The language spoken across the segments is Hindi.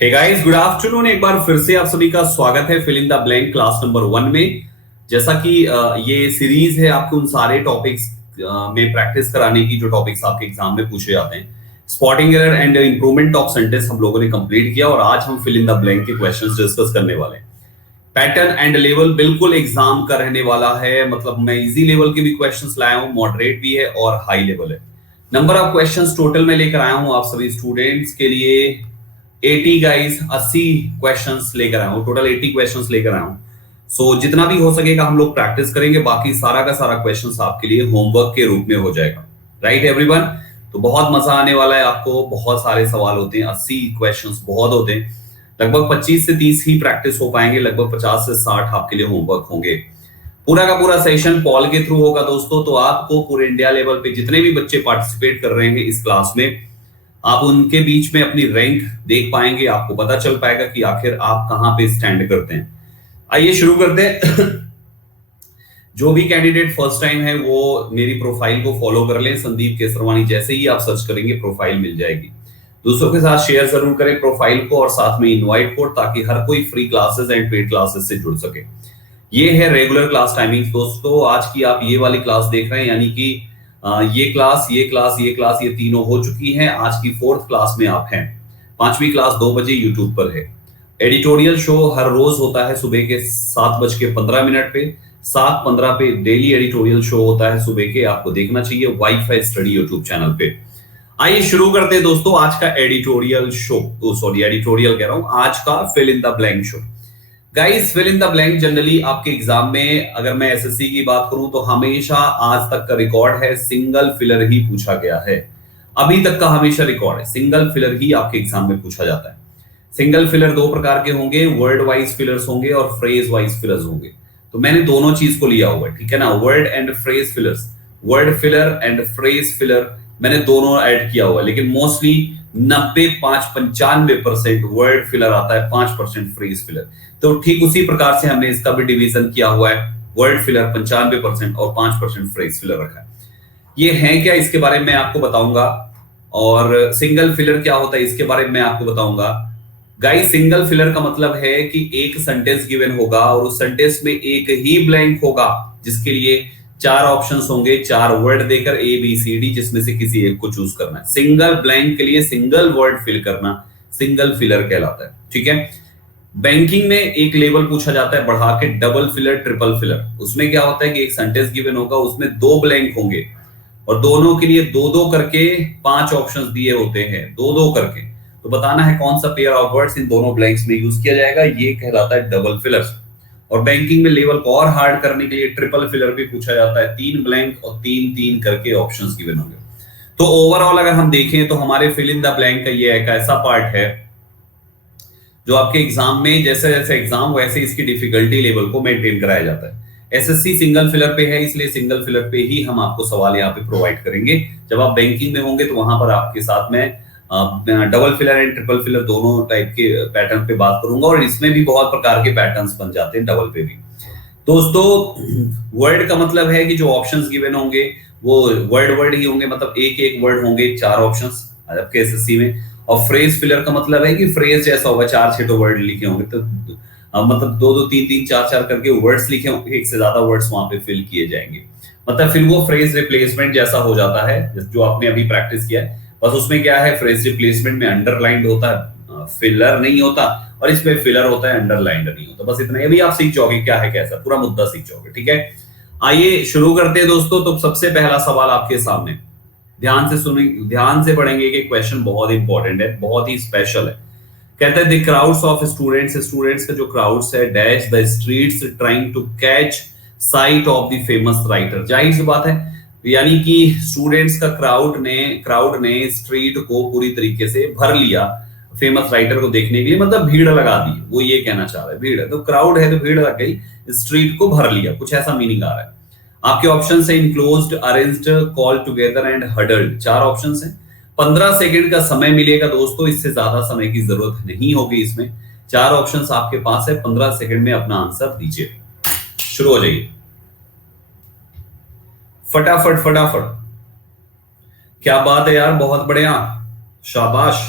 Hey guys, good afternoon. एक बार फिर से आप सभी का स्वागत है fill in the blank class number 1 में। जैसा कि ये सीरीज है आपको उन सारे टॉपिक्स में प्रैक्टिस कराने की जो टॉपिक्स आपके एग्जाम में पूछे जाते हैं। Spotting error and improvement of sentence हम लोगों ने कंप्लीट किया और आज हम फिल इन द ब्लैंक के क्वेश्चंस डिस्कस करने वाले हैं। पैटर्न एंड लेवल बिल्कुल एग्जाम का रहने वाला है, मतलब मैं इजी लेवल के भी क्वेश्चंस लाया हूं, मॉडरेट भी है और हाई लेवल है। नंबर ऑफ क्वेश्चंस टोटल में लेकर आया हूं आप सभी स्टूडेंट्स के लिए 80 गाइस, 80 क्वेश्चंस लेकर आया हूं, टोटल 80 क्वेश्चंस लेकर आया हूं। सो जितना भी हो सकेगा हम लोग प्रैक्टिस करेंगे, बाकी सारा का सारा क्वेश्चंस आपके लिए होमवर्क के रूप में हो जाएगा। Right everyone? तो बहुत मजा आने वाला है आपको। बहुत सारे सवाल होते हैं, 80 क्वेश्चंस बहुत होते हैं। लगभग 25 से 30 ही प्रैक्टिस हो पाएंगे, लगभग 50 से 60 आपके लिए होमवर्क होंगे। पूरा का पूरा सेशन कॉल के थ्रू होगा दोस्तों, तो आपको पूरे इंडिया लेवल पे जितने भी बच्चे पार्टिसिपेट कर रहे हैं इस क्लास में, आप उनके बीच में अपनी रैंक देख पाएंगे। आपको पता चल पाएगा कि आखिर आप कहां पे स्टैंड करते हैं। आइए शुरू करते हैं। जो भी कैंडिडेट फर्स्ट टाइम है वो मेरी प्रोफाइल को फॉलो कर लें, संदीप केसरवानी। जैसे ही आप सर्च करेंगे प्रोफाइल मिल जाएगी। दूसरों के साथ शेयर जरूर करें प्रोफाइल को और साथ में इनवाइट कोड, ताकि हर कोई free classes and paid classes से जुड़ सके। ये है रेगुलर क्लास टाइमिंग दोस्तों। आज की आप ये वाली क्लास देख रहे हैं, यानी कि ये क्लास, ये क्लास, ये क्लास, ये तीनों हो चुकी हैं। आज की 4th क्लास में आप हैं। 5वीं क्लास 2 बजे यूट्यूब पर है। एडिटोरियल शो हर रोज होता है सुबह के 7:15 पे। 7:15 पे डेली एडिटोरियल शो होता है सुबह के, आपको देखना चाहिए वाईफाई स्टडी यूट्यूब चैनल पे। आइए शुरू करते हैं दोस्तों आज का एडिटोरियल शो। सॉरी, एडिटोरियल कह रहा हूं, आज का fill in the blank show. Guys, fill in the blank generally आपके एग्जाम में, अगर मैं एसएससी की बात करूं तो हमेशा आज तक का रिकॉर्ड है सिंगल फिलर ही पूछा गया है। अभी तक का हमेशा रिकॉर्ड है, सिंगल फिलर ही आपके एग्जाम में पूछा जाता है। सिंगल फिलर 2 प्रकार के होंगे, वर्ड वाइज फिलर्स होंगे और फ्रेज वाइज फिलर्स होंगे। तो मैंने दोनों चीज को लिया हुआ है, ठीक है ना। Word and phrase fillers, word filler and phrase filler मैंने दोनों ऐड किया हुआ है, लेकिन मोस्टली 95% वर्ड फिलर आता है, 5% फ्रेज फिलर। तो ठीक उसी प्रकार से हमने इसका भी डिवीजन किया हुआ है। वर्ड फिलर 95% और 5% फ्रेज फिलर रखा है। ये है क्या, इसके बारे में मैं आपको बताऊंगा। और सिंगल फिलर क्या होता है इसके बारे में मैं आपको बताऊंगा। गाइस, सिंगल फिलर का मतलब है कि एक सेंटेंस गिवन होगा और उस सेंटेंस में एक ही ब्लैंक होगा, जिसके लिए 4 ऑप्शंस होंगे, 4 वर्ड देकर ABCD, जिसमें से किसी एक को चूज करना है। सिंगल ब्लैंक के लिए सिंगल वर्ड फिल करना सिंगल फिलर कहलाता है, ठीक है। बैंकिंग में एक लेवल पूछा जाता है बढ़ा के, डबल फिलर, ट्रिपल फिलर। उसमें क्या होता है कि एक सेंटेंस गिवन होगा, उसमें 2 ब्लैंक होंगे और दोनों के लिए 2-2 करके 5 ऑप्शंस दिए होते हैं, 2-2 करके। तो बताना है कौन सा पेयर ऑफ वर्ड्स इन दोनों ब्लैंक्स में यूज किया जाएगा, ये कहलाता है डबल फिलर। और बैंकिंग में लेवल को और हार्ड करने के लिए ट्रिपल फिलर भी पूछा जाता है, 3 ब्लैंक और 3-3 करके ऑप्शंस गिवन होंगे। तो ओवरऑल अगर हम देखें तो हमारे फिल इन द ब्लैंक का ये एक ऐसा पार्ट है जो आपके एग्जाम में जैसे जैसे एग्जाम वैसे इसकी डिफिकल्टी लेवल को मेंटेन कराया जाता है। एसएससी सिंगल फिलर पे है, इसलिए सिंगल फिलर पे ही हम आपको सवाल यहाँ पे प्रोवाइड करेंगे। जब आप बैंकिंग में होंगे तो वहां पर आपके साथ में double filler and triple filler दोनों टाइप के पैटर्न पे बात करूंगा, और इसमें भी बहुत प्रकार के पैटर्न्स बन जाते हैं डबल पे भी। दोस्तों, वर्ड का मतलब है कि जो ऑप्शंस गिवन होंगे वो वर्ड वर्ड ही होंगे, मतलब एक एक वर्ड होंगे, 4 ऑप्शंस आपके एसएससी में। और फ्रेज फिलर का मतलब है कि फ्रेज जैसा होगा, 4-6 वर्ड लिखे होंगे, तो मतलब 2-2, 3-3, 4-4 करके वर्ड्स लिखे होंगे, एक से ज्यादा वर्ड्स वहां पे फिल किए जाएंगे। मतलब फिर वो फ्रेज रिप्लेसमेंट जैसा हो जाता है जो आपने अभी प्रैक्टिस किया है। बस उसमें क्या है, फ्रेज रिप्लेसमेंट में अंडरलाइंड होता है, फिलर नहीं होता, और इसमें फिलर होता है, अंडरलाइंड नहीं होता। बस इतना, ये भी आप सीख जाओगे क्या है कैसा, पूरा मुद्दा सीख जाओगे, ठीक है। आइए शुरू करते हैं दोस्तों। तो सबसे पहला सवाल आपके सामने, ध्यान से सुनेंगे, ध्यान से पढ़ेंगे कि क्वेश्चन बहुत इंपॉर्टेंट है, बहुत ही स्पेशल है। कहता है the crowds of students, students का जो क्राउड्स है, dash the streets trying to catch sight of the famous writer. जाहिर सी बात है, यानी कि स्टूडेंट्स का क्राउड ने स्ट्रीट को पूरी तरीके से भर लिया फेमस राइटर को देखने के लिए, मतलब भीड़ लगा दी, वो ये कहना चाह रहा है। भीड़ है तो क्राउड है तो भीड़ लग गई, स्ट्रीट को भर लिया, कुछ ऐसा मीनिंग आ रहा है। आपके ऑप्शन है enclosed, arranged, call together and huddled. 4 option है। 15 सेकंड का समय मिलेगा दोस्तों, इससे ज्यादा समय की जरूरत नहीं होगी इसमें। 4 ऑप्शन आपके पास है, 15 सेकंड में अपना आंसर दीजिए। शुरू हो जाइए, फटाफट फटाफट। क्या बात है यार, बहुत बढ़िया, शाबाश।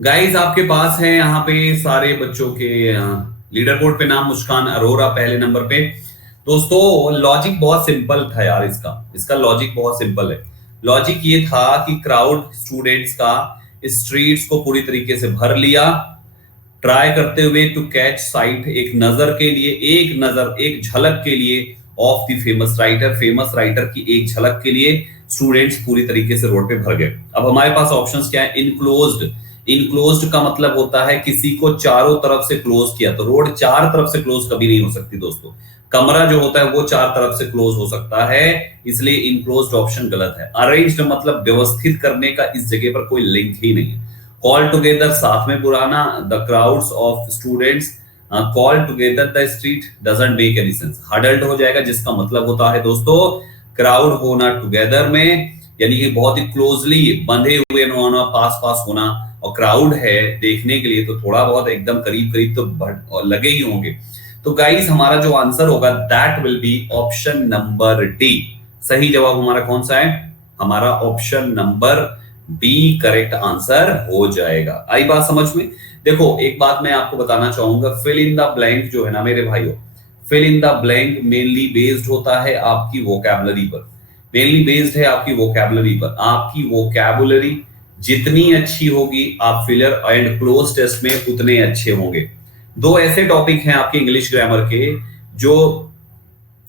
गाइस आपके पास है यहाँ पे सारे बच्चों के लीडर बोर्ड पे नाम मुस्कान अरोरा पहले नंबर पे। दोस्तों लॉजिक बहुत सिंपल था यार, इसका इसका लॉजिक बहुत सिंपल है। लॉजिक ये था कि क्राउड स्टूडेंट्स का स्ट्रीट्स को पूरी तरीके से भर लिया, ट्राई करते हुए टू कैच साइट, एक नजर के लिए, एक नजर एक झलक के लिए ऑफ द फेमस राइटर की एक झलक के लिए स्टूडेंट्स पूरी तरीके से रोड पे भर गए। अब हमारे पास ऑप्शंस क्या है? इनक्लोज्ड। इनक्लोज्ड का मतलब होता है किसी को चारों तरफ से क्लोज किया, तो रोड चार तरफ से क्लोज कभी नहीं हो सकती दोस्तों। कमरा जो होता है वो चार तरफ से क्लोज हो सकता है, इसलिए इनक्लोज्ड ऑप्शन गलत है। अरेंज्ड मतलब व्यवस्थित करने का, इस जगह पर कोई लिंक ही नहीं है। कॉल टुगेदर साथ में बुलाना, the crowds of students call together the street doesn't make any sense, huddled हो जाएगा, जिसका मतलब होता है दोस्तों क्राउड होना टुगेदर में, यानी कि बहुत ही क्लोजली बंधे हुए होना, पास पास होना, और क्राउड है देखने के लिए तो थोड़ा बहुत एकदम करीब करीब तो लगे ही होंगे। तो गाइस हमारा जो आंसर होगा that will be option number D. सही जवाब हमारा कौन सा है? हमारा option number B correct answer हो जाएगा। आई बात समझ में? देखो एक बात मैं आपको बताना चाहूंगा, फिल इन द ब्लैंक जो है ना मेरे भाइयों, fill in the blank mainly based होता है आपकी वोकैबुलरी पर। मेनली बेस्ड है आपकी वोकैबुलरी पर। आपकी वोकैबुलरी जितनी अच्छी होगी आप फिलर एंड क्लोज टेस्ट में उतने अच्छे होंगे। दो ऐसे टॉपिक हैं आपके इंग्लिश ग्रामर के, जो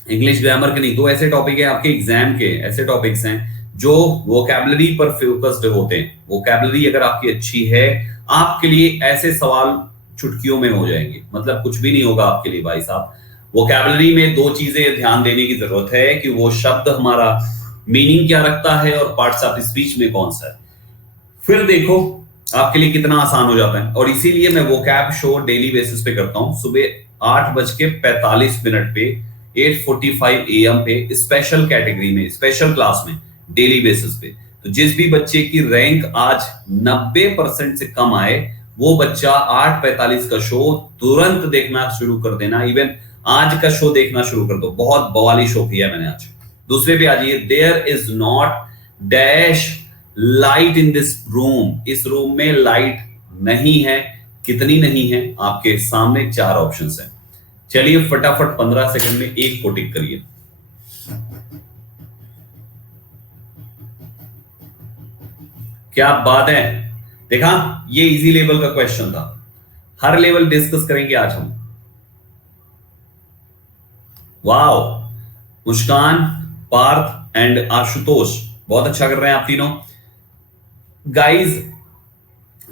इंग्लिश ग्रामर के नहीं, दो ऐसे टॉपिक है आपके एग्जाम के, ऐसे टॉपिक्स हैं जो वोकैबुलरी पर फोकस्ड होते हैं। वोकैबुलरी अगर आपकी अच्छी है, आपके लिए ऐसे सवाल चुटकियों में हो जाएंगे, मतलब कुछ भी नहीं होगा आपके लिए भाई साहब। वोकैबुलरी में दो चीजें ध्यान देने की जरूरत है कि वो शब्द हमारा मीनिंग क्या रखता है और पार्ट्स ऑफ स्पीच में कौन सा है। फिर देखो आपके लिए कितना आसान हो जाता है। और इसीलिए मैं वोकैब शो डेली बेसिस पे करता हूं, सुबह 8:45 पे, 8:45 AM पे, स्पेशल कैटेगरी में, स्पेशल क्लास में, डेली बेसिस पे। तो जिस भी बच्चे की रैंक आज 90% से कम आए, वो बच्चा 8:45 का शो तुरंत देखना शुरू कर देना। इवन आज का शो देखना शुरू कर दो, बहुत बवाली शो किया मैंने आज। दूसरे पे आ जाइए, there is not dash light in this room, इस रूम में लाइट नहीं है। कितनी नहीं है? आपके सामने चार ऑप्शंस हैं। चलिए फटाफट 15 सेकंड में एक को टिक करिए। क्या बात है! देखा, ये इजी लेवल का क्वेश्चन था। हर लेवल डिस्कस करेंगे आज हम। वाओ, मुस्कान, पार्थ एंड आशुतोष बहुत अच्छा कर रहे हैं आप तीनों। गाइस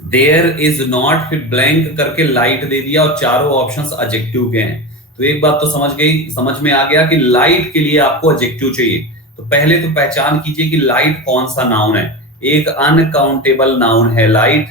देयर इज नॉट, फिर ब्लैंक करके लाइट दे दिया और चारों ऑप्शंस एडजेक्टिव के हैं। तो एक बात तो समझ में आ गया कि लाइट के लिए आपको एडजेक्टिव चाहिए। तो पहले तो पहचान कीजिए कि लाइट कौन सा नाउन है। एक अनकाउंटेबल नाउन है लाइट।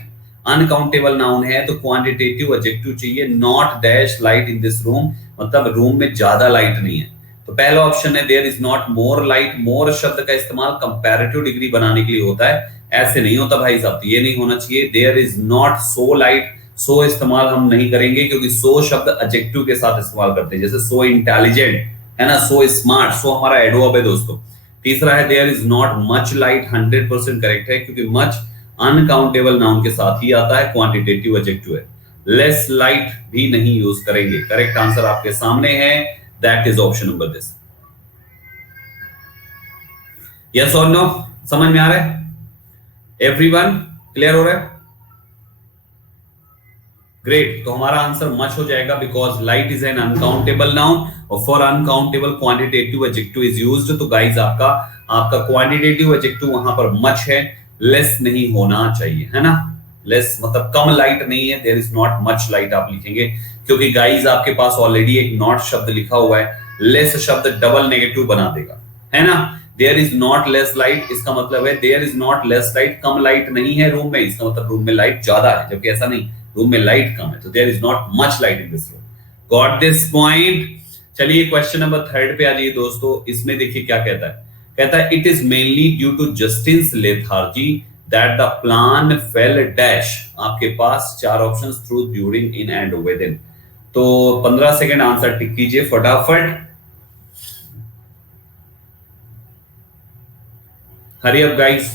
अनकाउंटेबल नाउन है तो क्वांटिटेटिव एडजेक्टिव चाहिए। Not dash light in this room, मतलब रूम में ज्यादा लाइट नहीं है। तो पहला ऑप्शन है there is not more light. More शब्द का इस्तेमाल कंपैरेटिव डिग्री बनाने के लिए होता है, ऐसे नहीं होता भाई साहब, तो ये नहीं होना चाहिए। There is not so light, so इस्तेमाल हम नहीं करेंगे क्योंकि सो शब्द एडजेक्टिव के साथ इस्तेमाल करते हैं, जैसे सो इंटेलिजेंट है ना, सो स्मार्ट, सो हमारा एडवर्ब है दोस्तों। तीसरा है there is not much light, 100% correct है क्योंकि मच अनकाउंटेबल नाउन के साथ ही आता है, क्वांटिटेटिव एडजेक्टिव है। लेस लाइट भी नहीं यूज करेंगे। करेक्ट आंसर आपके सामने है, that is option number this. Yes और नो, समझ में आ रहा है? एवरीवन क्लियर हो रहा है? ग्रेट। तो हमारा आंसर मच हो जाएगा because light is an uncountable noun और for uncountable quantitative adjective is used. तो गाइस आपका आपका क्वांटिटेटिव एडजेक्टिव वहां पर मच है, लेस नहीं होना चाहिए, है ना। लेस मतलब कम लाइट नहीं है, there is not much light आप लिखेंगे क्योंकि गाइस आपके पास ऑलरेडी एक नॉट शब्द लिखा हुआ है। लेस शब्द डबल नेगेटिव बना देगा, है ना। There is not less light, इसका मतलब है there is not less light, कम लाइट नहीं है रूम में, इसका मतलब रूम में लाइट ज्यादा है, जबकि ऐसा नहीं, रूम में लाइट कम है। तो there is not much light in this room. Got this point? चलिए क्वेश्चन नंबर 3 पे आ जाइए दोस्तों। इसमें देखिए क्या कहता है। कहता है it is mainly due to Justin's lethargy that the plan fail dash. आपके पास चार options, through, during, in and within. तो 15 सेकंड आंसर टिक कीजिए फटाफट। हरी अप गाइस।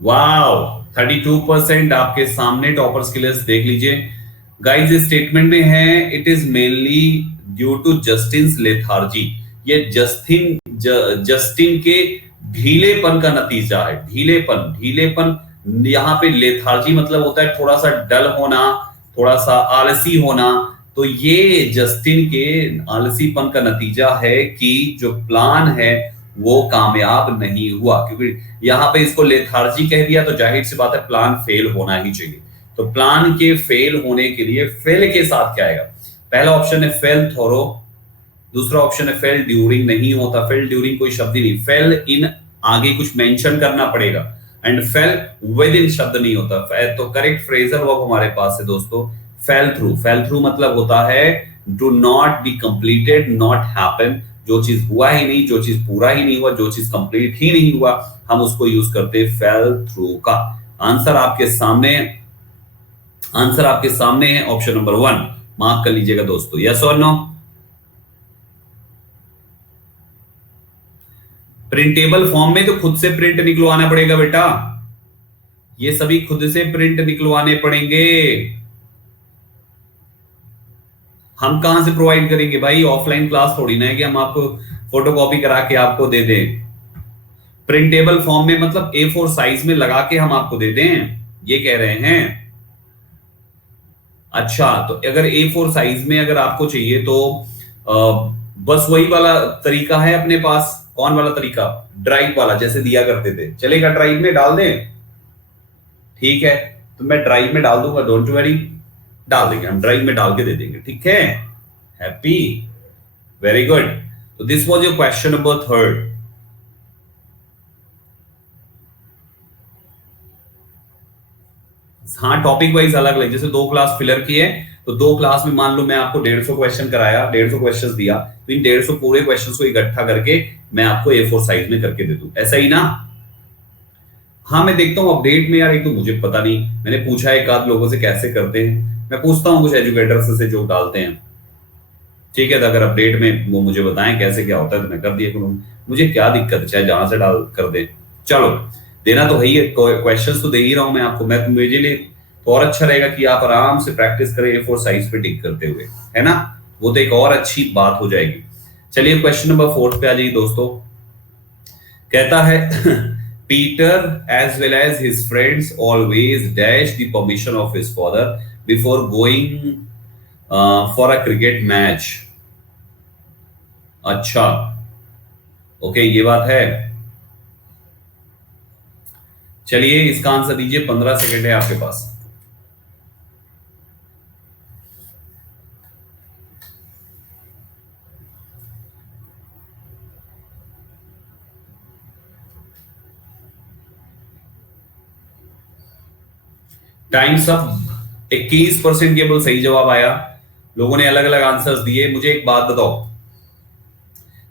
वाओ, 32% आपके सामने टॉपर्स के लिस्ट देख लीजिए। गाइस इस स्टेटमेंट में है it is mainly due to Justin lethargy. ये जस्टिन के ढीलेपन का नतीजा है। ढीलेपन ढीलेपन यहाँ पे लेथार्जी मतलब होता है थोड़ा सा डल होना, थोड़ा सा आलसी होना। तो ये जस्टिन के आलसीपन का नतीजा है कि जो प्लान है वो कामयाब नहीं हुआ, क्योंकि यहां पे इसको लेथार्जी कह दिया तो जाहिर सी बात है प्लान फेल होना ही चाहिए। तो प्लान के फेल होने के लिए फेल के साथ क्या आएगा? पहला ऑप्शन है फेल थोरो, दूसरा ऑप्शन है फेल ड्यूरिंग। नहीं होता, फेल ड्यूरिंग कोई शब्द ही नहीं। फेल इन आगे कुछ मेंशन करना पड़ेगा, एंड फेल विद इन शब्द नहीं होता। तो करेक्ट फ्रेजल वर्ब हमारे पास है दोस्तों फेल थ्रू। फेल थ्रू मतलब होता है do not be completed, not happen. जो चीज हुआ ही नहीं, जो चीज पूरा ही नहीं हुआ, जो चीज कंप्लीट ही नहीं हुआ, हम उसको यूज करते हैं फेल थ्रू का। आंसर आपके सामने, आंसर आपके सामने है ऑप्शन नंबर 1। मार्क कर लीजिएगा दोस्तों, यस और नो। प्रिंटेबल फॉर्म में तो खुद से प्रिंट निकलवाना पड़ेगा बेटा, ये सभी खुद से प्रिंट निकलवाने पड़ेंगे। हम कहां से प्रोवाइड करेंगे भाई? ऑफलाइन क्लास थोड़ी ना है कि हम आपको फोटोकॉपी करा के आपको दे दें। प्रिंटेबल फॉर्म में मतलब A4 साइज में लगा के हम आपको दे दें, ये कह रहे हैं? अच्छा, तो अगर A4 साइज में अगर आपको चाहिए तो बस वही वाला तरीका है अपने पास। कौन वाला तरीका? ड्राइव वाला, जैसे दिया करते थे। चलेगा ड्राइव में डाल दें? ठीक है, तो मैं ड्राइव में डाल दूंगा, डोंट वरी, डाल देंगे हम, ड्राइव में डाल के दे देंगे। ठीक है, हैप्पी, वेरी गुड। तो this was your question number 3। हाँ, टॉपिक वाइज अलग अलग, जैसे 2 क्लास फिलर की है तो 2 क्लास में मान लो मैं आपको 150 क्वेश्चन कराया, 150 क्वेश्चन दिया, तो इन 150 पूरे क्वेश्चन को इकट्ठा करके मैं आपको A4 साइज में करके दे दूं, ऐसा ही ना? हाँ, मैं देखता हूँ अपडेट में यार, एक तो मुझे पता नहीं, मैंने पूछा एक आध लोगों से कैसे करते हैं, मैं पूछता हूँ कुछ एजुकेटर्स से जो डालते हैं। ठीक है, तो अगर अपडेट में वो मुझे बताएं कैसे क्या होता है तो मैं कर दिया करूँ, मुझे क्या दिक्कत है, चाहे जहां से डाल कर दे। चलो, देना तो है ही, क्वेश्चंस तो दे ही रहा हूं मैं आपको। मैं मेरे लिए तो और अच्छा रहेगा कि आप आराम से प्रैक्टिस करें A4 साइज पे टिक करते हुए, है ना? वो तो एक और अच्छी बात हो जाएगी। चलिए क्वेश्चन नंबर 4 पे आ जाइए दोस्तों। कहता है Peter as well as his friends always dash the permission of his father before going for a cricket match. अच्छा, ओके, ये बात है। चलिए इसका आंसर दीजिए, 15 सेकंड है आपके पास। Times up. 21% केवल सही जवाब आया, लोगों ने अलग अलग आंसर्स दिए। मुझे एक बात बताओ,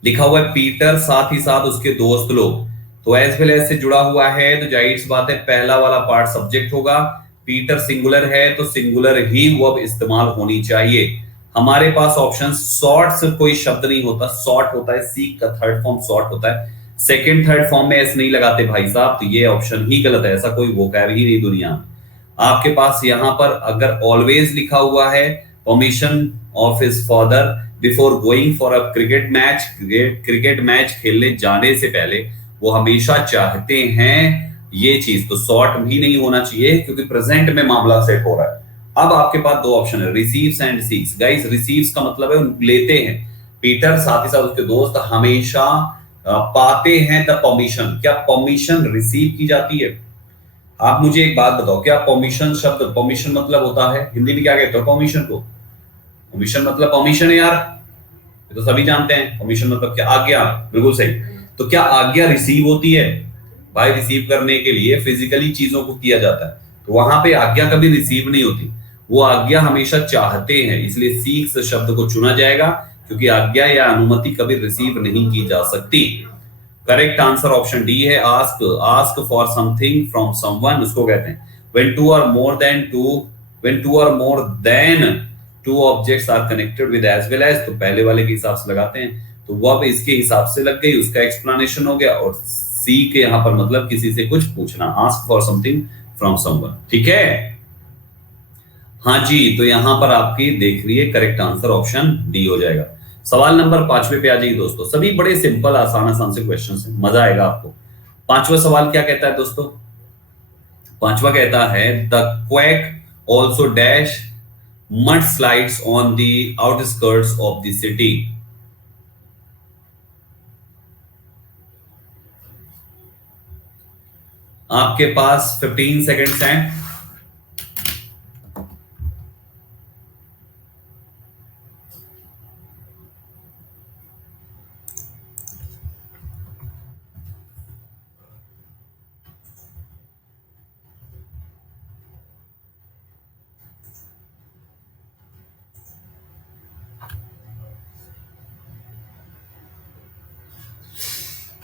लिखा हुआ है पीटर, साथ ही साथ उसके दोस्त लोग, तो एज वेल एज से जुड़ा हुआ है, तो जाहिर सी बात है पहला वाला पार्ट सब्जेक्ट होगा। पीटर सिंगुलर है तो सिंगुलर ही वर्ब इस्तेमाल होनी चाहिए। हमारे पास ऑप्शन सॉर्ट से कोई शब्द नहीं होता, सॉर्ट होता है, सीक का थर्ड फॉर्म सॉर्ट होता है। सेकंड थर्ड फॉर्म में एस नहीं लगाते भाई साहब, तो ये ऑप्शन ही गलत है, ऐसा कोई वोकैब ही नहीं दुनिया में। आपके पास यहां पर अगर ऑलवेज लिखा हुआ है, permission of his father before going for a cricket match, cricket match खेलने जाने से पहले वो हमेशा चाहते हैं ये चीज, तो सॉर्ट भी नहीं होना चाहिए क्योंकि प्रेजेंट में मामला सेट हो रहा है। अब आपके पास 2 ऑप्शन है, receives and seeks. Guys receives का मतलब है लेते हैं, पीटर साथ ही साथ उसके दोस्त हमेशा पाते हैं द परमिशन। क्या परमिशन रिसीव की जाती है? आप मुझे एक बात बताओ, क्या परमिशन शब्द, परमिशन मतलब होता है, हिंदी में क्या कहते हो परमिशन को? परमिशन मतलब परमिशन है यार, ये तो सभी जानते हैं। परमिशन मतलब क्या? आज्ञा, बिल्कुल सही। तो क्या आज्ञा रिसीव होती है? भाई रिसीव करने के लिए फिजिकली चीजों को किया जाता है, तो वहां पे आज्ञा कभी रिसीव नहीं होती, वो आज्ञा हमेशा चाहते हैं, इसलिए सीक्स शब्द को चुना जाएगा, क्योंकि आज्ञा या अनुमति कभी रिसीव नहीं की जा सकती। करेक्ट आंसर ऑप्शन डी है, ask. Ask for something from someone उसको कहते हैं व्हेन टू और more than two, when two और more than two objects are connected with as well as, तो पहले वाले के हिसाब से लगाते हैं, तो वो अब इसके हिसाब से लग गई, उसका एक्सप्लेनेशन हो गया। और सी के यहां पर मतलब किसी से कुछ पूछना, ask for something from someone, ठीक है। हाँ जी, तो यहां पर आपकी देख रही है करेक्ट आंसर ऑप्शन डी हो जाएगा। सवाल नंबर 5वें पे आ जाइए दोस्तों। सभी बड़े सिंपल आसान आसान से क्वेश्चन है, मजा आएगा आपको। 5वां सवाल क्या कहता है दोस्तों? 5वां कहता है the quake also dash mud slides on the outskirts of the city. आपके पास 15 सेकेंड्स हैं।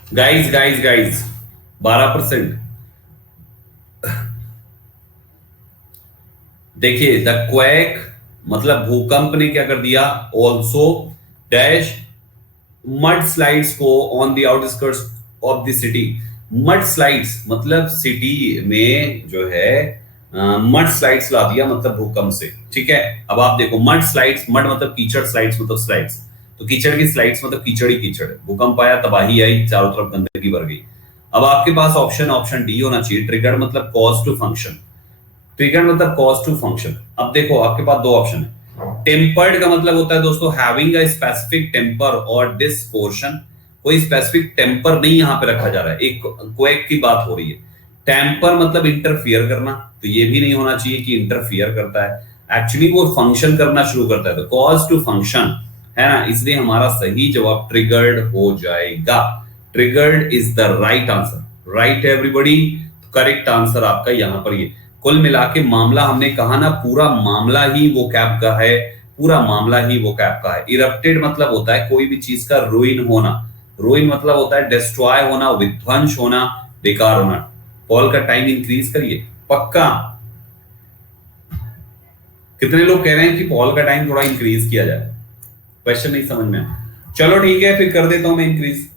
Guys guys guys 12%। देखिए द क्वेक मतलब भूकंप ने क्या कर दिया, ऑल्सो डैश मड स्लाइड्स को on the outskirts of the city. Mud slides मतलब सिटी में जो है मड स्लाइड्स ला दिया मतलब भूकंप से, ठीक है। अब आप देखो मड स्लाइड्स, मड मतलब कीचड़, स्लाइड्स मतलब स्लाइड्स, तो कीचड़ की स्लाइड्स मतलब कीचड़ ही कीचड़। भूकंप आया, तबाही आई, चारों तरफ गंदगी भर गई। अब आपके पास ऑप्शन डी होना चाहिए। ट्रिगर मतलब कॉज टू फंक्शन, ट्रिगर मतलब कॉज टू फंक्शन। अब देखो आपके पास दो ऑप्शन है। टेम्पर्ड का मतलब होता है दोस्तों हैविंग अ स्पेसिफिक टेम्पर और डिस्पोर्शन। कोई स्पेसिफिक टेम्पर नहीं यहां पे रखा जा रहा है, एक क्वेक की बात हो रही है। टेम्पर मतलब इंटरफियर करना, तो ये भी नहीं होना चाहिए कि इंटरफियर करता है, एक्चुअली वो फंक्शन करना शुरू करता है, तो कॉज टू फंक्शन है ना। इसलिए हमारा सही जवाब ट्रिगर्ड हो जाएगा। Triggered is the right answer, right everybody. Correct answer आपका यहां पर ये। कुल मिला के मामला हमने कहा ना, पूरा मामला ही वो कैप का है, पूरा मामला ही वो कैप का है। इरप्टेड मतलब होता है कोई भी चीज का रुइन होना, रुइन मतलब होता है डिस्ट्रॉय होना, विध्वंस होना, बेकार होना। पॉल का टाइम इंक्रीज करिए पक्का। कितने लोग कह रहे हैं कि पॉल का टाइम थोड़ा इंक्रीज किया जाए? क्वेश्चन नहीं समझ में आया। चलो ठीक है, फिर कर देता हूं मैं इंक्रीज।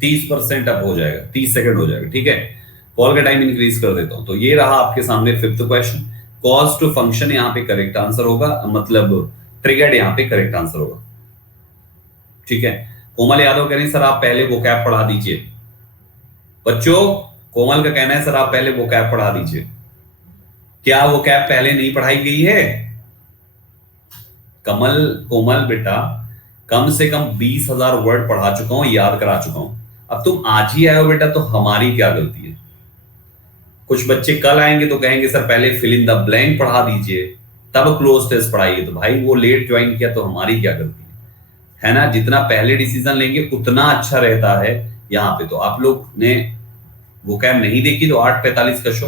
30% अब हो जाएगा, 30 सेकंड हो जाएगा, ठीक है। कॉल का टाइम इंक्रीज कर देता हूं। तो ये रहा आपके सामने 5th question. Cause to function यहाँ पे करेक्ट आंसर होगा, मतलब ट्रिगर्ड यहाँ पे करेक्ट आंसर होगा, ठीक है। कोमल यादव कह रहे हैं सर आप पहले वोकैब पढ़ा दीजिए। बच्चों कोमल का कहना है सर आप पहले वोकैब पढ़ा दीजिए। क्या वोकैब पहले नहीं पढ़ाई गई है? कोमल बेटा कम से कम 20,000 वर्ड पढ़ा चुका हूं, याद करा चुका हूं। अब तुम आज ही आए हो बेटा, तो हमारी क्या गलती है? कुछ बच्चे कल आएंगे तो कहेंगे सर पहले फिल इन द ब्लैंक पढ़ा दीजिए, तब क्लोज टेस्ट पढ़ाइए। तो भाई वो लेट ज्वाइन किया तो हमारी क्या गलती है ना। जितना पहले डिसीजन लेंगे उतना अच्छा रहता है। यहाँ पे तो आप लोग ने वो कैब नहीं देखी तो 8:45 का शो,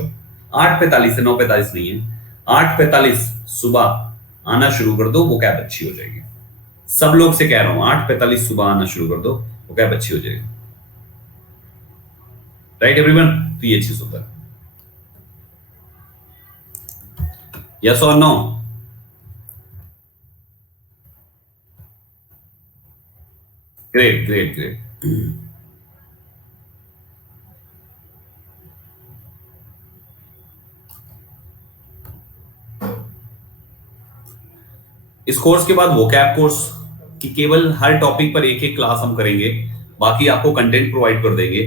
8:45 से 9:45 नहीं है, 8:45 सुबह आना शुरू कर दो, वो कैब अच्छी हो जाएगी। सब लोग से कह रहा हूं 8:45 सुबह आना शुरू कर दो, वो कैब अच्छी हो जाएगी। राइट एवरीवन, तो ये चीज होता है। यस और नो? Great great great. इस कोर्स के बाद वोकैब कोर्स की केवल हर टॉपिक पर एक एक क्लास हम करेंगे, बाकी आपको कंटेंट प्रोवाइड कर देंगे,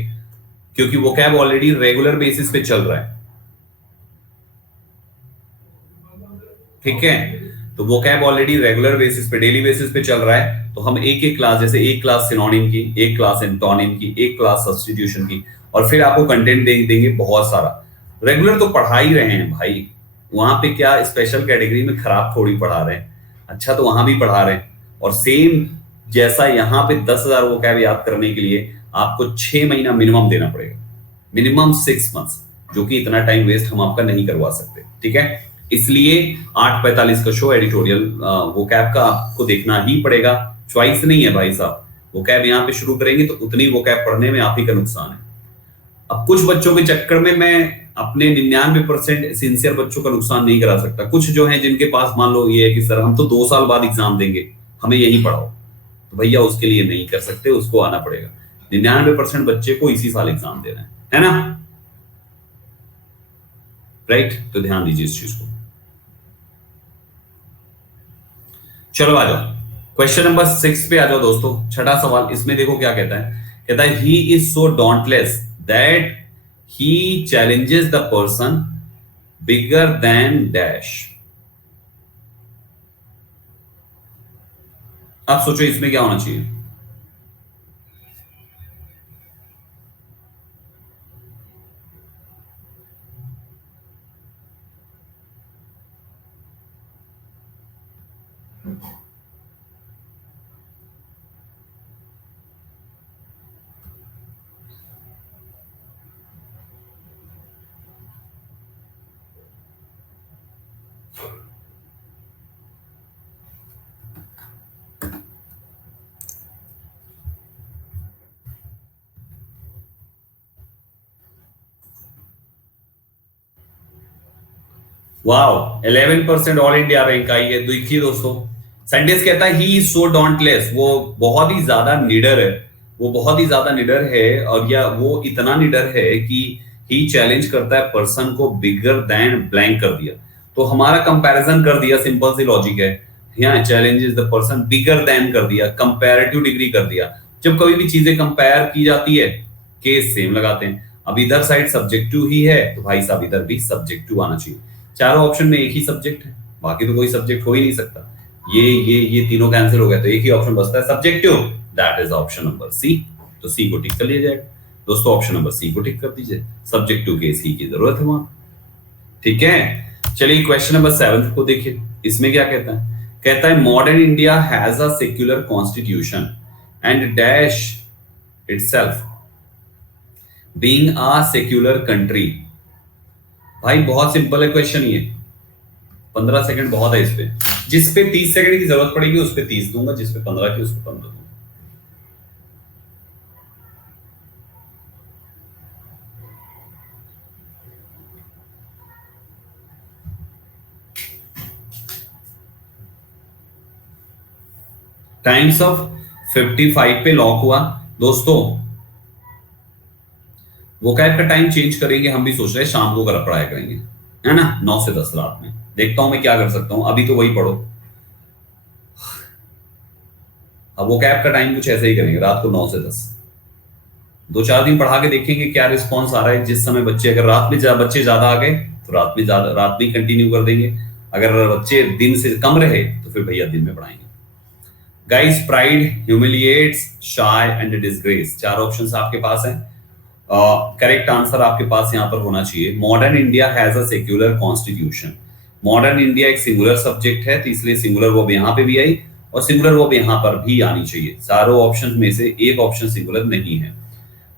क्योंकि वोकैब ऑलरेडी रेगुलर बेसिस पे चल रहा है, ठीक है। तो वोकैब ऑलरेडी रेगुलर बेसिस पे, डेली बेसिस पे चल रहा है। तो हम एक एक क्लास, जैसे एक क्लास सिनोनिम की, एक क्लास एंटोनिम की, एक क्लास सब्स्टिट्यूशन की, और फिर आपको कंटेंट देंगे बहुत सारा। रेगुलर तो पढ़ा ही रहे हैं भाई, वहां पे क्या स्पेशल कैटेगरी में खराब थोड़ी पढ़ा रहे हैं, अच्छा तो वहां भी पढ़ा रहे हैं। और सेम जैसा यहाँ पे 10,000 वोकैब याद करने के लिए आपको 6 महीना मिनिमम देना पड़ेगा, मिनिमम 6 मंथ्स, जो कि इतना टाइम वेस्ट हम आपका नहीं करवा सकते, ठीक है। इसलिए 8:45 का शो एडिटोरियल वोकैब का आपको देखना ही पड़ेगा, चॉइस नहीं है भाई साहब। वोकैब यहाँ पे शुरू करेंगे तो उतनी वोकैब पढ़ने में आप ही का नुकसान है। अब कुछ बच्चों के चक्कर में मैं अपने 99% सिंसियर बच्चों का नुकसान नहीं करा सकता। कुछ जो है जिनके पास मान लो ये है कि सर हम तो 2 साल बाद एग्जाम देंगे, हमें यही पढ़ाओ, तो भैया उसके लिए नहीं कर सकते, उसको आना पड़ेगा। 99% बच्चे को इसी साल एग्जाम दे रहे हैं, है ना? राइट, तो ध्यान दीजिए इस चीज को। चलो आ जाओ क्वेश्चन नंबर 6 पे आ जाओ दोस्तों। छठा सवाल, इसमें देखो क्या कहता है। कहता है he is so dauntless that he challenges the person bigger than dash. अब सोचो इसमें क्या होना चाहिए। वाओ, 11% ऑल इंडिया रैंक आई है। देखिए दोस्तों, संडेस कहता है ही इज सो डॉन्टलेस, वो बहुत ही ज्यादा निडर है, वो बहुत ही ज्यादा निडर है, और या वो इतना निडर है कि ही चैलेंज करता है पर्सन को बिगर देन ब्लैंक कर दिया। तो हमारा कंपैरिजन कर दिया, सिंपल सी लॉजिक है। यहाँ challenges the person bigger than कर दिया, कंपैरेटिव डिग्री कर दिया। जब कभी भी चीजें कंपेयर की जाती है, केस सेम लगाते हैं। अब इधर साइड सब्जेक्टिव ही है, तो भाई साहब इधर भी सब्जेक्टिव आना चाहिए। चारों ऑप्शन में एक ही सब्जेक्ट है, बाकी तो कोई सब्जेक्ट हो ही नहीं सकता। ये तीनों कैंसिल हो गए, तो एक ही ऑप्शन बचता है subjective, that is option number C. तो सी को टिक कर लिया जाएगा दोस्तों, ऑप्शन नंबर सी को टिक कर दीजिए, सब्जेक्टिव के सी की जरूरत है वहां। ठीक है, चलिए क्वेश्चन नंबर 7 को देखिए। इसमें क्या कहता है। कहता है modern India has a secular constitution and dash itself being a secular country. भाई बहुत सिंपल है क्वेश्चन ये, 15 सेकंड बहुत है इस पे। जिस पे 30 सेकंड की जरूरत पड़ेगी उस पे 30 दूंगा, जिस पे 15 की उस पे 15 दूंगा। टाइम्स ऑफ 55 पे लॉक हुआ दोस्तों। वो कैब का टाइम चेंज करेंगे, हम भी सोच रहे हैं शाम को कर पढ़ाया करेंगे, है ना, 9 से 10 रात में। देखता हूं मैं क्या कर सकता हूं, अभी तो वही पढ़ो। अब वो कैब का टाइम कुछ ऐसे ही करेंगे, रात को 9 से 10। 2-4 दिन पढ़ा के देखेंगे क्या रिस्पॉन्स आ रहा है। जिस समय बच्चे, अगर रात में बच्चे ज्यादा आ गए तो रात में कंटिन्यू कर देंगे। अगर बच्चे दिन से कम रहे तो फिर भैया दिन में पढ़ाएंगे। Guys, pride, humiliates, shy and disgrace, चार ऑप्शंस आपके पास हैं। करेक्ट आंसर आपके पास यहां पर होना चाहिए modern India has a secular constitution. Modern India एक सिंगुलर सब्जेक्ट है, तो इसलिए सिंगुलर वर्ब यहां पे भी आई और सिंगुलर वर्ब यहां पर भी आनी चाहिए। चारों ऑप्शन में से एक ऑप्शन सिंगुलर नहीं है।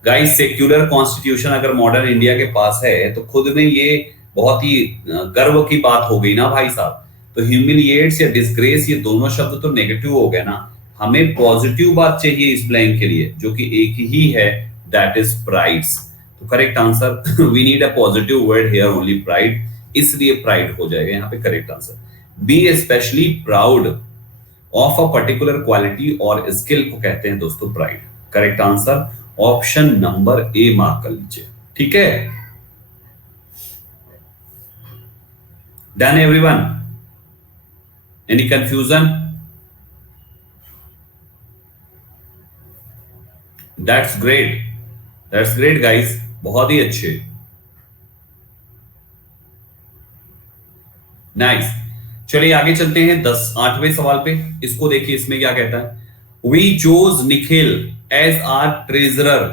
गाइस, सेक्युलर कॉन्स्टिट्यूशन अगर मॉडर्न इंडिया के पास है तो खुद में ये बहुत ही गर्व की बात हो गई ना भाई साहब। तो ह्यूमिलिएट्स या डिसग्रेस, ये दोनों शब्द तो नेगेटिव हो गए ना। हमें पॉजिटिव बात चाहिए इस ब्लैंक के लिए, जो कि एक ही है, दैट इज प्राइड्स। तो correct answer, we need a positive word here only, pride, इसलिए प्राइड हो जाएगा यहाँ पे correct answer. Be specially proud of a particular quality और स्किल को कहते हैं दोस्तों pride. Correct answer option number A mark कर लीजिए। ठीक है, done everyone, any confusion? That's great, that's great guys, बहुत ही अच्छे, नाइस। चलिए आगे चलते हैं 8वें सवाल पे। इसको देखिए, इसमें क्या कहता है। We chose Nikhil as our treasurer,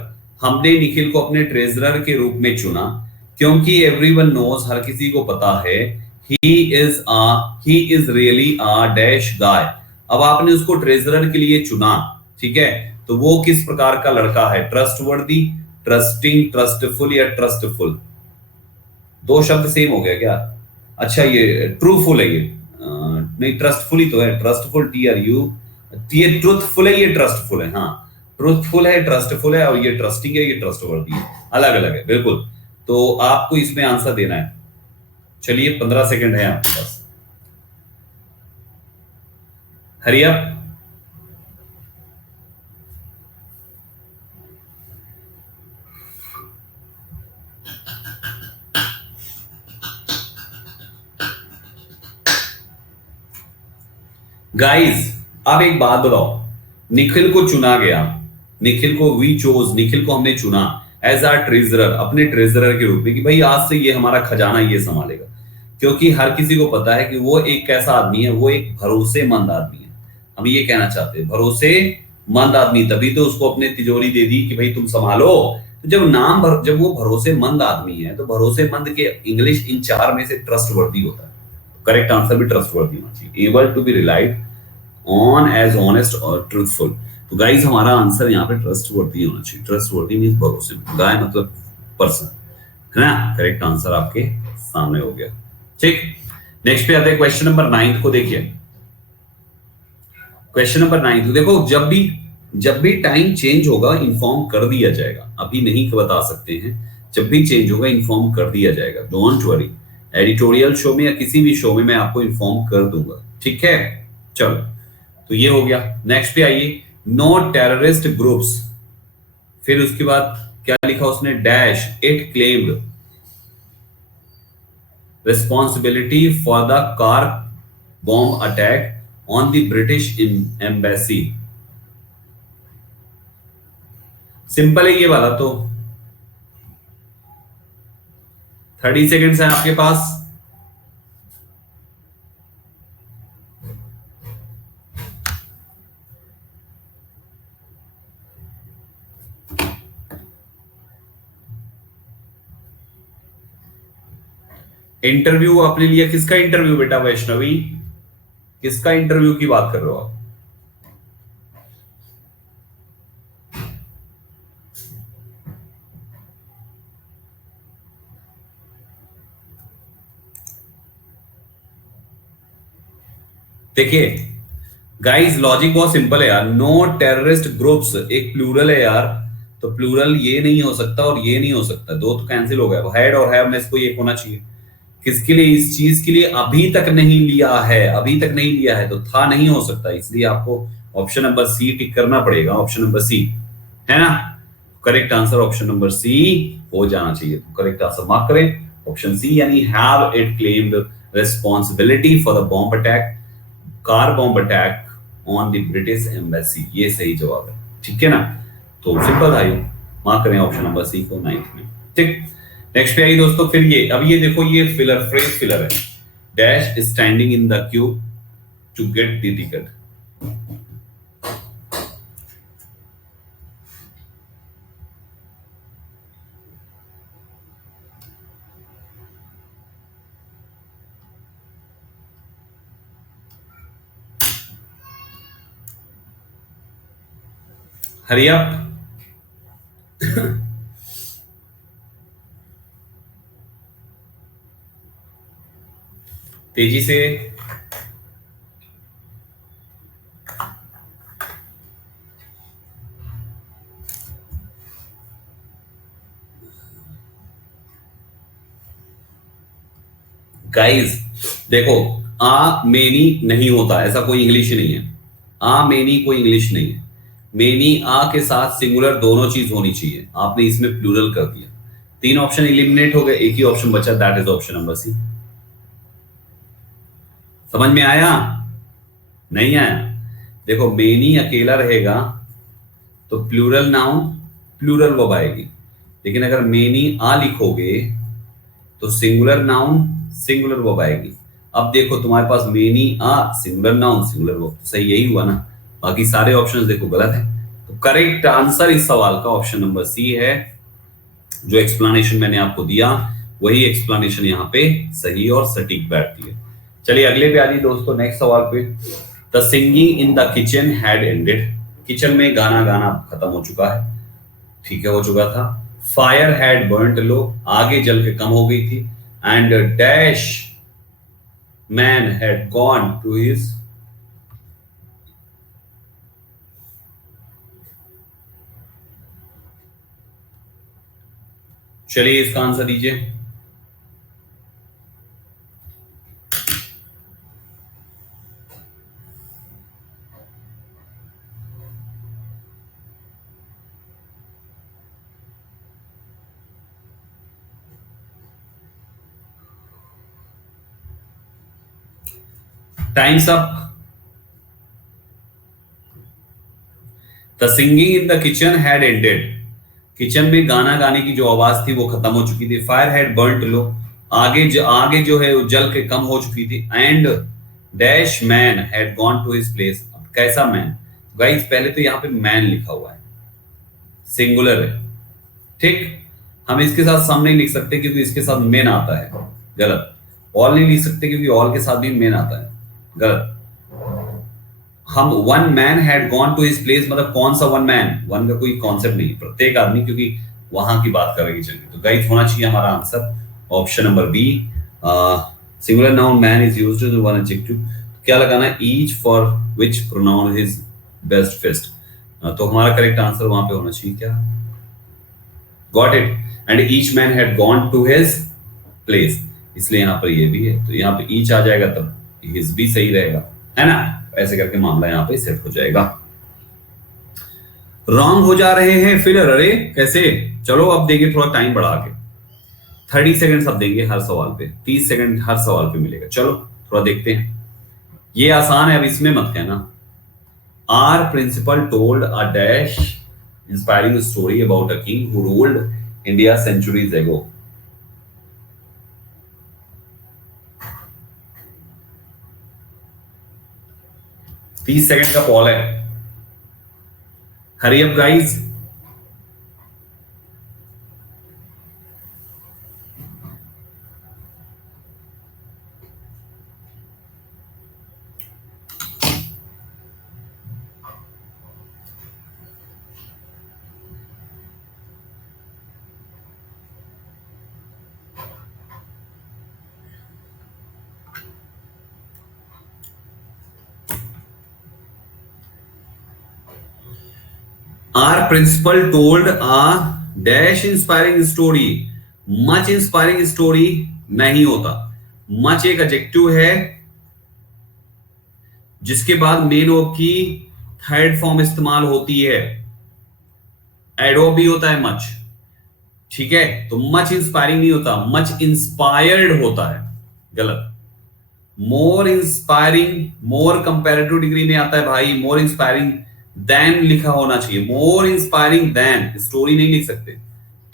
हमने निखिल को अपने ट्रेजरर के रूप में चुना क्योंकि एवरीवन नोज, हर किसी को पता है, he is really a dash guy. अब आपने उसको ट्रेजरर के लिए चुना, ठीक है, तो वो किस प्रकार का लड़का है। ट्रस्टवर्दी, ट्रस्टिंग, ट्रस्टफुल या ट्रस्टफुल। दो शब्द सेम हो गया क्या? अच्छा, ये ट्रूफुल है ये, नहीं ट्रस्टफुल ही तो है, ट्रस्टफुल, TRU। ये ट्रूथफुल है, ये ट्रस्टफुल है। हाँ, ट्रूथफुल है, ट्रस्टफुल है, और ये ट्रस्टिंग है, ये ट्रस्टवर्दी है, अलग अलग है बिल्कुल। तो आपको इसमें आंसर देना है। चलिए 15 सेकंड है आपके पास, हरी अप। गाइस अब एक बात बताओ, निखिल को चुना गया, निखिल को वी चोज, निखिल को हमने चुना एज आर ट्रेजरर, अपने ट्रेजरर के रूप में कि भाई आज से ये हमारा खजाना ये संभालेगा, क्योंकि हर किसी को पता है कि वो एक कैसा आदमी है, वो एक भरोसेमंद आदमी है। हम ये कहना चाहते हैं भरोसेमंद आदमी, तभी तो उसको अपने तिजोरी दे दी कि भाई तुम संभालो। तो जब वो भरोसेमंद आदमी है तो भरोसेमंद के इंग्लिश इन चार में से ट्रस्टवर्दी होता है। करेक्ट आंसर भी ट्रस्टवर्दी होना चाहिए, able to be relied on, as honest और ट्रूथफुल। तो गाइस हमारा आंसर यहाँ पे ट्रस्टवर्दी होना चाहिए। ट्रस्टवर्दी मींस भरोसे, गाय मतलब पर्सन, है ना। करेक्ट आंसर आपके सामने हो गया। ठीक, नेक्स्ट पे आते हैं क्वेश्चन नंबर 9 को। देखिए क्वेश्चन नंबर 9 देखो, जब भी टाइम चेंज होगा इन्फॉर्म कर दिया जाएगा, अभी नहीं बता सकते हैं, जब भी चेंज होगा इन्फॉर्म कर दिया जाएगा, डोंट वरी। एडिटोरियल शो में या किसी भी शो में मैं आपको इन्फॉर्म कर दूंगा, ठीक है। चलो, तो ये हो गया। नेक्स्ट पे आइए, नो टेररिस्ट ग्रुप्स, फिर उसके बाद क्या लिखा उसने, dash it claimed responsibility for the car bomb attack on the British embassy। Simple है ये वाला तो। 30 सेकेंड्स है आपके पास। इंटरव्यू आपने लिया, किसका इंटरव्यू बेटा वैष्णवी, किसका इंटरव्यू की बात कर रहे हो आप? देखिए गाइस लॉजिक बहुत सिंपल है यार, नो टेररिस्ट ग्रुप्स एक प्लूरल है यार, तो प्लूरल ये नहीं हो सकता और ये नहीं हो सकता, दो तो कैंसिल हो गया, हेड और हैव में इसको ये होना चाहिए। किसके लिए, इस चीज के लिए अभी तक नहीं लिया है, अभी तक नहीं लिया है तो था नहीं हो सकता, इसलिए आपको ऑप्शन नंबर सी टिक करना पड़ेगा, ऑप्शन नंबर सी, है ना। Correct answer option number C हो जाना चाहिए, तो करेक्ट आंसर मार्क करें ऑप्शन सी, यानी have it claimed responsibility for the bomb attack, car bomb attack on the British embassy, ये सही जवाब है, ठीक है ना। तो सिंपल था ये, मार्क करें ऑप्शन नंबर सी को 9th में, ठीक। नेक्स्ट पे आई दोस्तों, फिर ये अब ये देखो, ये फिलर, फ्रेज फिलर है, dash standing in the queue to get the ticket. Hurry up, तेजी से। गाइस देखो, आ मेनी नहीं होता, ऐसा कोई इंग्लिश नहीं है, आ मेनी कोई इंग्लिश नहीं है, मेनी आ के साथ सिंगुलर दोनों चीज होनी चाहिए, आपने इसमें प्लूरल कर दिया, तीन ऑप्शन एलिमिनेट हो गए, एक ही ऑप्शन बचा, that is option number C. समझ में आया, नहीं आया? देखो मेनी अकेला रहेगा तो प्लूरल नाउन प्लूरल वर्ब आएगी, लेकिन अगर मेनी आ लिखोगे तो सिंगुलर नाउन सिंगुलर वर्ब आएगी। अब देखो तुम्हारे पास मेनी आ सिंगुलर नाउन सिंगुलर वर्ब, तो सही यही हुआ ना, बाकी सारे ऑप्शंस देखो गलत है। तो करेक्ट आंसर इस सवाल का ऑप्शन नंबर सी है, जो एक्सप्लेनेशन मैंने आपको दिया वही एक्सप्लेनेशन यहाँ पे सही और सटीक बैठती है। चलिए अगले पे आ जाइए दोस्तों, नेक्स्ट सवाल पे। The singing in the kitchen had ended, kitchen में गाना गाना खत्म हो चुका है, ठीक है, हो चुका था। फायर हैड बर्न्ड लो, आगे जल के कम हो गई थी। And dash man had gone to his, चलिए इसका आंसर दीजिए। Time's up. The singing in the kitchen had ended, kitchen में गाना गाने की जो आवाज थी वो खत्म हो चुकी थी। फायर हैड बर्न्ट लो, आगे जो है वो जल के कम हो चुकी थी। And dash man had gone to his place, कैसा मैन? गाइस पहले तो यहाँ पे मैन लिखा हुआ है, सिंगुलर है, ठीक। हम इसके साथ सम नहीं लिख सकते क्योंकि इसके साथ मेन आता है, गलत। ऑल नहीं लिख सकते क्योंकि ऑल के साथ भी मेन आता है, गलत। हम one man had gone to his place, मतलब कौन सा वन मैन? वन का कोई कॉन्सेप्ट नहीं, प्रत्येक आदमी, क्योंकि वहां की बात करेगी। चलिए, तो गाइस होना चाहिए हमारा answer option number B, singular noun man is used to one adjective. क्या लगाना है? Each for which pronoun is best fist. तो हमारा करेक्ट आंसर वहां पे होना चाहिए क्या? Got it. And each man had gone to his place, इसलिए यहां पर ये भी है, तो यहां पे ईच आ जाएगा, तब हिज भी सही रहेगा, है ना? ऐसे करके मामला यहां पे सेट हो जाएगा। रॉन्ग हो जा रहे हैं फिलर, अरे कैसे? चलो अब देंगे थोड़ा टाइम बढ़ा के, 30 सेकंड अब देंगे हर सवाल पे, 30 सेकंड हर सवाल पे मिलेगा। चलो थोड़ा देखते हैं, ये आसान है, अब इसमें मत कहना। Our principal told a dash inspiring story about a king who ruled India centuries ago. तीस सेकंड का पॉल है, hurry up guys. Our principal told a dash inspiring story, much inspiring story नहीं होता। much एक एडजेक्टिव है जिसके बाद मेन वर्ब की थर्ड फॉर्म इस्तेमाल होती है, एडवर्ब भी होता है मच, ठीक है? तो मच इंस्पायरिंग नहीं होता, मच इंस्पायर्ड होता है, गलत। मोर इंस्पायरिंग, मोर कंपैरेटिव डिग्री में आता है भाई, मोर इंस्पायरिंग देन लिखा होना चाहिए, मोर इंस्पायरिंग देन, स्टोरी नहीं लिख सकते,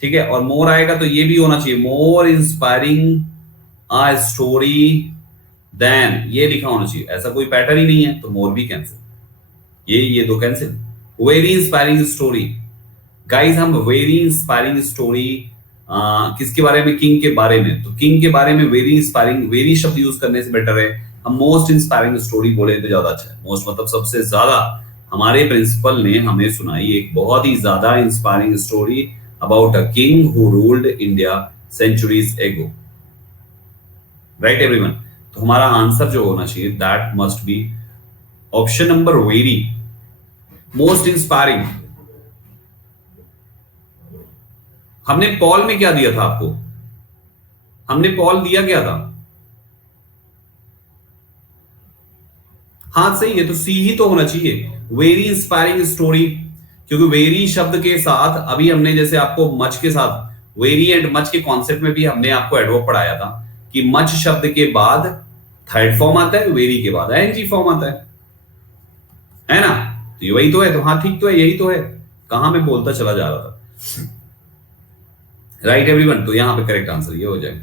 ठीक है? और मोर आएगा तो ये भी होना चाहिए, मोर इंस्पायरिंग आ स्टोरी देन, ये लिखा होना चाहिए। ऐसा कोई पैटर्न ही नहीं है, तो मोर भी कैंसिल, ये दो cancel. Very inspiring story, guys हम वेरी इंस्पायरिंग स्टोरी किसके बारे में? किंग के बारे में। तो किंग के बारे में वेरी इंस्पायरिंग, वेरी शब्द यूज करने से बेटर है हम मोस्ट इंस्पायरिंग स्टोरी बोले तो ज्यादा अच्छा है। मोस्ट मतलब सबसे ज्यादा। हमारे प्रिंसिपल ने हमें सुनाई एक बहुत ही ज्यादा inspiring story about a king who ruled India centuries ago. Right everyone? तो हमारा आंसर जो होना चाहिए that must be option number very, most inspiring. हमने पॉल में क्या दिया था आपको? हमने पॉल दिया क्या था? हाँ सही है, तो सी ही तो होना चाहिए, वेरी इंस्पायरिंग स्टोरी। क्योंकि वेरी शब्द के साथ अभी हमने जैसे आपको मच के साथ वेरी एंड मच के कॉन्सेप्ट में भी हमने आपको एडवर्ब पढ़ाया था कि मच शब्द के बाद थर्ड फॉर्म आता है, वेरी के बाद आईएनजी फॉर्म आता है ना? तो ये वही तो है, तो हाँ ठीक तो है, यही तो है। कहां मैं बोलता चला जा रहा था। Right everyone? तो यहां पे करेक्ट आंसर ये हो जाएगा।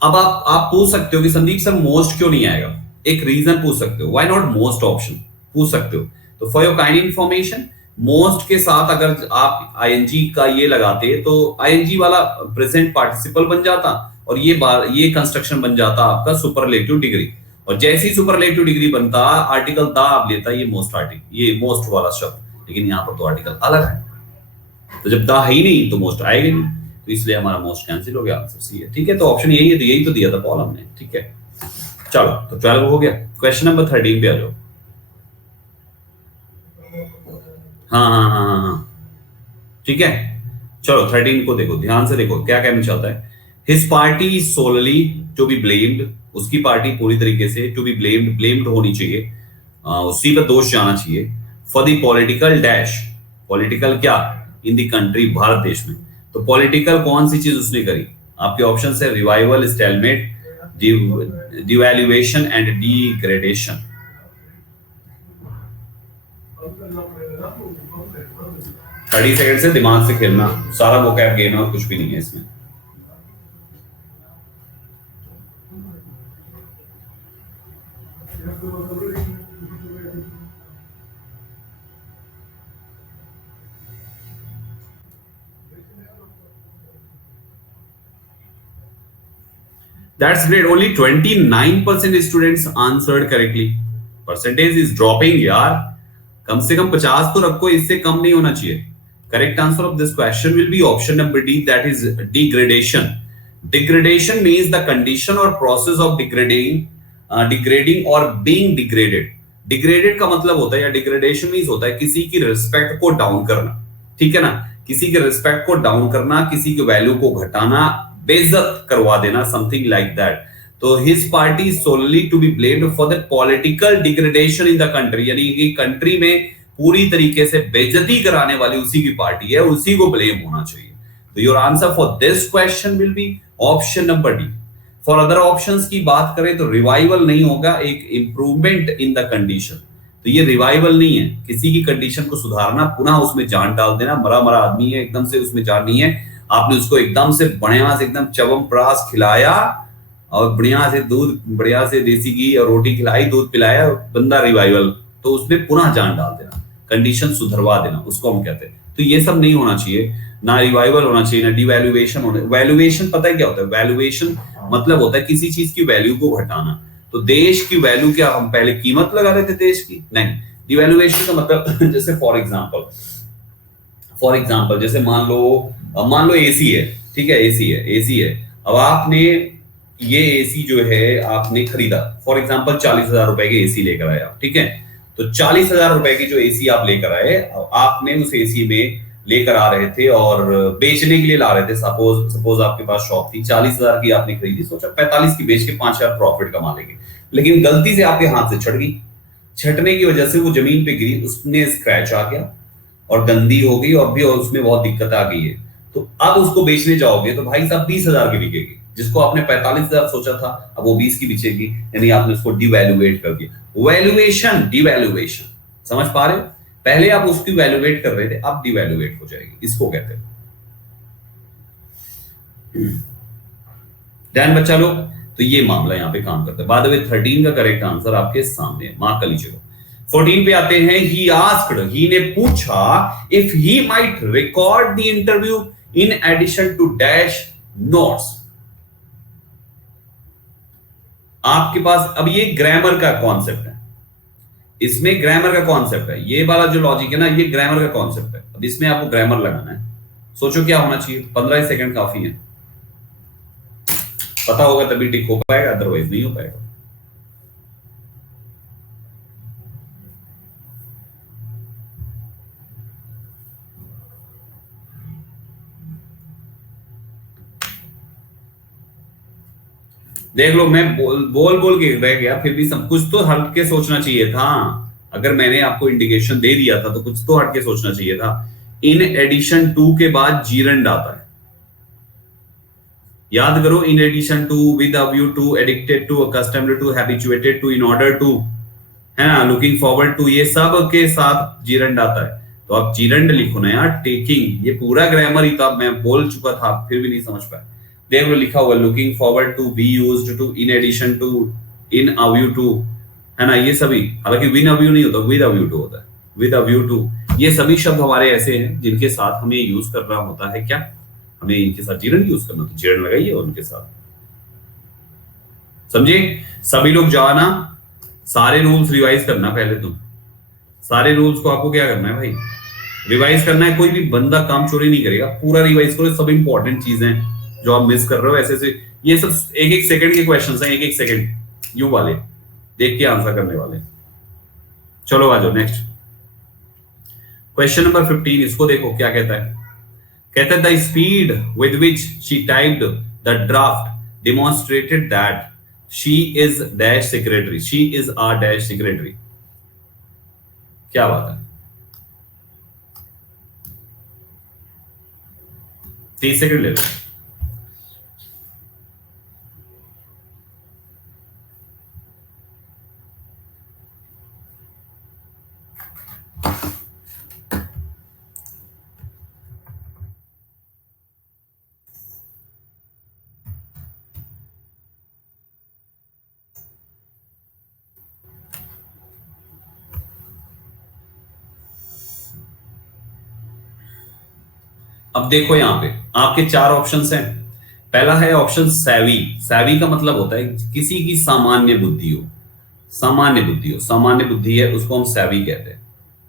अब आप पूछ सकते हो कि संदीप सर मोस्ट क्यों नहीं आएगा? एक रीजन पूछ सकते हो, व्हाई नॉट मोस्ट ऑप्शन पूछ सकते हो। तो for your kind information, most के साथ अगर आप आईएनजी का ये लगाते तो आईएनजी वाला प्रेजेंट पार्टिसिपल बन जाता और ये कंस्ट्रक्शन बन जाता आपका सुपरलेटिव डिग्री। और जैसी सुपरलेटिव डिग्री बनता आर्टिकल दा आप लेता ये मोस्ट आर्टिकल, ये मोस्ट वाला शब्द। लेकिन यहां पर तो आर्टिकल अलग है, तो जब दा है ही नहीं तो मोस्ट आएगा नहीं, तो इसलिए हमारा मोस्ट कैंसिल हो गया, आंसर सी है। ठीक है, तो ऑप्शन यही है, तो यही तो दिया था पॉल हमने। ठीक है, चलो तो 12 हो गया। क्वेश्चन नंबर 13 पे आ जाओ। हाँ, ठीक है, चलो 13 को देखो, ध्यान से देखो क्या कहना चाहता है। His party solely to be blamed, उसकी पार्टी पूरी तरीके से टू बी ब्लेम्ड होनी चाहिए, उसी पर दोष जाना चाहिए। For the political dash, political क्या इन द कंट्री, भारत देश में। तो पॉलिटिकल कौन सी चीज उसने करी? आपके ऑप्शन है revival, stalemate, devaluation and degradation. 30 second से दिमाग से खेलना, सारा वोकैब गेम है और कुछ भी नहीं है इसमें। That's great. Only 29% students answered correctly. Percentage is dropping यार। कम से कम 50 तो रखो, इससे कम नहीं होना चाहिए। Correct answer of this question will be option number D, that is degradation. Degradation means the condition or process of degrading or being degraded. Degraded का मतलब होता है, या degradation means होता है किसी की रिस्पेक्ट को डाउन करना, ठीक है ना, किसी के रिस्पेक्ट को डाउन करना, किसी की वैल्यू को घटाना, बेइज्जत करवा देना, समथिंग लाइक दैट। तो his party is solely to be blamed for the political degradation in the country, यानी कि कंट्री में पूरी तरीके से बेइज्जती कराने वाली उसी की पार्टी है, उसी को ब्लेम होना चाहिए। तो your answer for this question will be option number D. For other options की बात करें तो रिवाइवल नहीं होगा, एक इंप्रूवमेंट इन द कंडीशन। तो ये रिवाइवल नहीं है, किसी की कंडीशन को सुधारना, पुनः उसमें जान डाल देना। मरा मरा आदमी है, एकदम से उसमें जान नहीं है, आपने उसको एकदम से बढ़िया से एकदम च्यवनप्राश खिलाया और बढ़िया से दूध, बढ़िया से देसी घी और रोटी खिलाई, दूध पिलाया, बंदा रिवाइवल, तो उसमें पुनः जान डाल देना, कंडीशन सुधरवा देना, उसको हम कहते हैं। तो ये सब नहीं होना चाहिए, ना रिवाइवल होना चाहिए, ना डिवैल्यूएशन होना। वैल्यूएशन पता है क्या होता है? वैल्यूएशन मतलब होता है किसी चीज की वैल्यू को घटाना। तो देश की वैल्यू क्या हम पहले कीमत लगा रहे थे देश की? नहीं। डिवैल्यूएशन का मतलब जैसे फॉर एग्जांपल जैसे मान लो एसी है, ठीक है, एसी है। अब आपने ये एसी जो है आपने खरीदा, फॉर एग्जांपल 40,000 रुपए के एसी लेकर आए आप, ठीक है। तो 40,000 रुपए की जो एसी आप लेकर आए, आपने उस एसी में लेकर आ रहे थे और बेचने के लिए ला रहे थे। सपोज आपके पास शॉप थी, 40,000 की आपने खरीदी, सोचा 45 की बेच के 5,000 प्रॉफिट कमा लेंगे, लेकिन गलती से आपके हाथ से छट गई। छटने की वजह से वो जमीन पे गिरी, उसमें स्क्रैच आ गया और गंदी हो गई और भी उसमें बहुत दिक्कत आ गई है। तो अब उसको बेचने जाओगे तो भाई साहब 20,000 की बिकेगी, जिसको आपने 45,000 सोचा था अब वो 20 की बिकेगी, यानी आपने उसको डिवैल्यूएट कर दिया। वैल्यूएशन, डिवैल्यूएशन, समझ पा रहे हो? पहले आप उसकी वैल्यूएट कर रहे थे, अब डिवैल्यूएट हो जाएगी, इसको कहते हैं। ध्यान बच्चा लोग, तो ये मामला यहां पे काम करता है। बाय द वे 13 का करेक्ट आंसर आपके सामने है, मार्क कर लीजिएगा। 14 पे आते हैं। ही आस्क्ड, ही ने पूछा, if he might record the interview in addition to dash notes. आपके पास अब ये ग्रामर का कॉन्सेप्ट है, इसमें ग्रामर का कॉन्सेप्ट है, ये वाला जो लॉजिक है ना, ये ग्रामर का कॉन्सेप्ट है। अब इसमें आपको ग्रामर लगाना है। सोचो क्या होना चाहिए, 15 सेकंड काफी है, पता होगा तभी टिक हो पाएगा, अदरवाइज नहीं हो पाएगा। देख लो, मैं बोल के रह गया, फिर भी सब कुछ तो हट के सोचना चाहिए था। अगर मैंने आपको इंडिकेशन दे दिया था तो कुछ तो हट के सोचना चाहिए था। इन एडिशन टू के बाद जीरंड आता है, याद करो। In addition to, with a view to, addicted to, accustomed to, habituated to, in order to, है ना, लुकिंग फॉरवर्ड टू, ये सब के साथ जीरंड आता है। तो आप जीरंड लिखो ना यार, टेकिंग, ये पूरा ग्रामर ही तो मैं बोल चुका था, फिर भी नहीं समझ पाए। देख लो, लिखा हुआ looking forward to, be used to, in addition to, in a view to, है ना, ये सभी। हालांकि विन अ व्यू नहीं होता, विद अ व्यू टू होता है, विद अ व्यू टू। ये सभी शब्द हमारे ऐसे हैं जिनके साथ हमें यूज करना होता है क्या, हमें इनके साथ जीरंड यूज करना, तो जीरंड लगाइए उनके साथ, समझे? सभी लोग जाना, सारे रूल्स रिवाइज करना। पहले तुम सारे रूल्स को आपको क्या करना है भाई, रिवाइज करना है। कोई भी बंदा काम चोरी नहीं करेगा, पूरा रिवाइज करो। सब इंपॉर्टेंट चीजें जो आप मिस कर रहे हो, ऐसे ऐसे, ये सब एक एक सेकंड के क्वेश्चंस हैं, एक एक सेकंड यूं वाले देख के आंसर करने वाले। चलो आ जाओ नेक्स्ट क्वेश्चन नंबर 15। इसको देखो क्या कहता है। कहता है the speed with which she typed the draft demonstrated that she is dash secretary, she is are dash secretary. क्या बात है, 30 सेकंड ले लो। अब देखो यहां पे आपके चार ऑप्शंस हैं। पहला है ऑप्शन सैवी। सैवी का मतलब होता है किसी की सामान्य बुद्धि हो, सामान्य बुद्धि हो, सामान्य बुद्धि है उसको हम सैवी कहते हैं।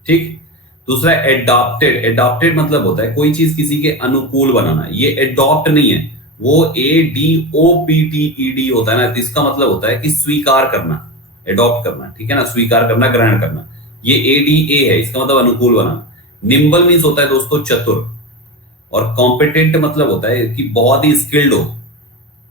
ठीक। दूसरा एडॉप्टेड। एडॉप्टेड मतलब होता है कोई चीज किसी के अनुकूल बनाना, ये एडॉप्ट नहीं है, वो ADOPTED होता है ना, इसका मतलब होता है कि स्वीकार करना, एडॉप्ट करना, ठीक है ना, स्वीकार करना, ग्रहण करना। ये ADA है, इसका मतलब अनुकूल बनाना। निम्बल मीन्स होता है दोस्तों चतुर, और कॉम्पिटेंट मतलब होता है कि बहुत ही स्किल्ड हो,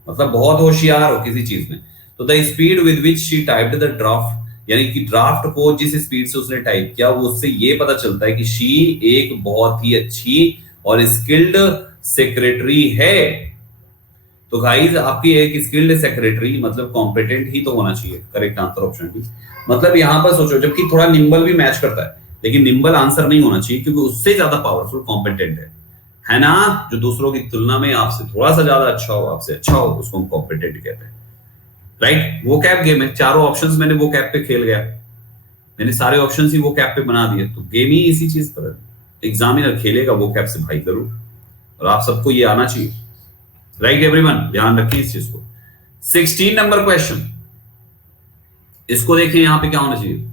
मतलब बहुत होशियार हो किसी चीज में। तो the speed with which she typed the draft, यानी कि ड्राफ्ट को जिस स्पीड से उसने टाइप किया, वो उससे ये पता चलता है कि शी एक बहुत ही अच्छी और स्किल्ड सेक्रेटरी है। तो गाइस आपकी एक स्किल्ड सेक्रेटरी मतलब कॉम्पिटेंट ही तो होना चाहिए। Correct answer option D. मतलब यहां पर सोचो, जबकि थोड़ा निम्बल भी मैच करता है, लेकिन निम्बल आंसर नहीं होना चाहिए क्योंकि उससे ज्यादा पावरफुल कॉम्पिटेंट है ना, जो दूसरों की तुलना में आपसे थोड़ा सा ज्यादा अच्छा हो, आपसे अच्छा हो, उसको हम कॉम्पिटेंट कहते हैं। राइट। वो कैप गेम है, चारों ऑप्शंस मैंने वो कैप पे खेल गया, मैंने सारे ऑप्शंस ही वो कैप पे बना दिए, तो गेम ही इसी चीज पर है। एग्जामिनर खेलेगा वो कैप से भाई जरूर, और आप सबको ये आना चाहिए। राइट एवरीवन, ध्यान रखिए इस चीज को। 16 नंबर क्वेश्चन, इसको देखें यहां पे क्या होना चाहिए।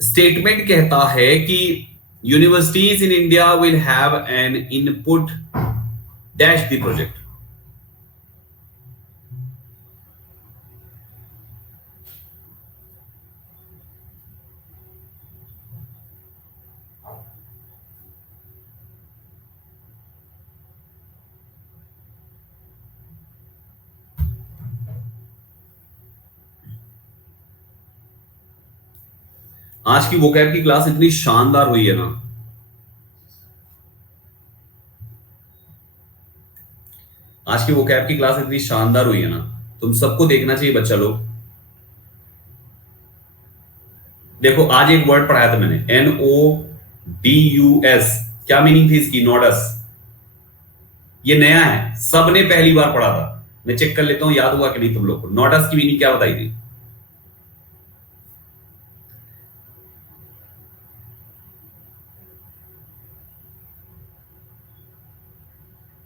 स्टेटमेंट कहता है कि universities in India will have an input dash the project. आज की वोकैब की क्लास इतनी शानदार हुई है ना, आज की वोकैब की क्लास इतनी शानदार हुई है ना, तुम सबको देखना चाहिए बच्चा लोग। देखो आज एक वर्ड पढ़ाया था मैंने, NODUS, क्या मीनिंग थी इसकी? नोडस। ये नया है, सबने पहली बार पढ़ा था। मैं चेक कर लेता हूं याद हुआ कि नहीं तुम लोग को। नोडस की मीनिंग क्या बताई थी?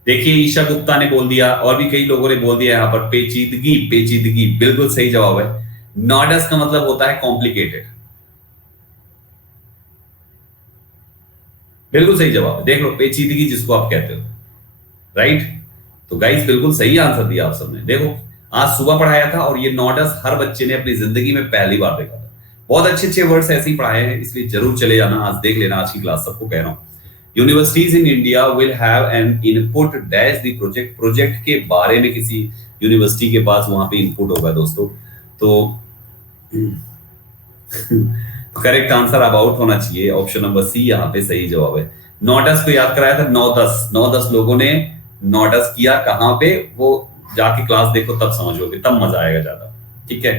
देखिए ईशा गुप्ता ने बोल दिया, और भी कई लोगों ने बोल दिया यहां पर, पेचीदगी। पेचीदगी बिल्कुल सही जवाब है। नोडस का मतलब होता है कॉम्प्लिकेटेड। बिल्कुल सही जवाब है, देख लो, पेचीदगी जिसको आप कहते हो। राइट। तो गाइस बिल्कुल सही आंसर दिया आप सबने। देखो आज सुबह पढ़ाया था, और ये नोडस हर बच्चे ने अपनी जिंदगी में पहली बार देखा था। बहुत अच्छे अच्छे वर्ड्स ऐसे ही पढ़ाए हैं, इसलिए जरूर चले जाना, आज देख लेना आज की क्लास, सबको कह रहा हूं। Universities in India will have an input dash the project. Project के बारे में किसी यूनिवर्सिटी के पास वहां पे इनपुट होगा दोस्तों। तो करेक्ट आंसर अबाउट होना चाहिए, ऑप्शन नंबर सी यहाँ पे सही जवाब है। नोडस को याद कराया था, 9-10 लोगों ने नोडस किया। कहां पे? वो जाके क्लास देखो तब समझोगे, तब मजा आएगा ज्यादा। ठीक है।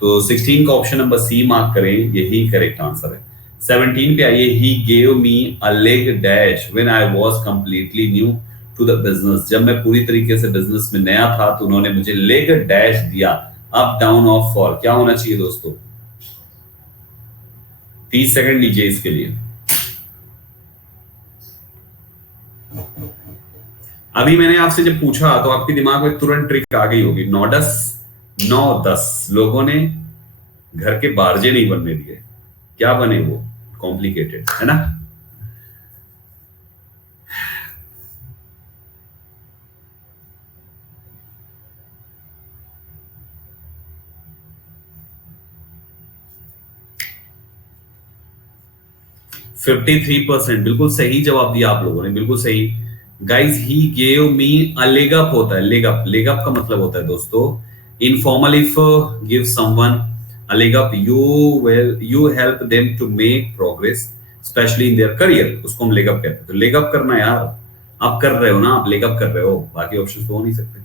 तो 16 का ऑप्शन नंबर सी मार्क करें, यही करेक्ट आंसर है। 17 पे आइए, he gave me a leg dash when I was completely new to the business. जब मैं पूरी तरीके से बिजनेस में नया था तो उन्होंने मुझे लेग डैश दिया, अप डाउन ऑफ फॉर। क्या होना चाहिए दोस्तों? 30 सेकंड लीजिए इसके लिए। अभी मैंने आपसे जब पूछा तो आपके दिमाग में तुरंत ट्रिक आ गई होगी। 9-10 लोगों ने घर के बारजे नहीं बनने दिए। क्या बने वो? कॉम्प्लिकेटेड, है ना। 53% बिल्कुल सही जवाब दिया आप लोगों ने, बिल्कुल सही। Guys he gave me a leg up होता है, लेग अप। लेग अप का मतलब होता है दोस्तों informal, if give someone a leg up you help them to make progress specially in their career, उसको हम लेग अप कहते हैं। तो लेग अप करना यार, आप कर रहे हो ना, आप लेग अप कर रहे हो, बाकी ऑप्शन तो हो नहीं सकते।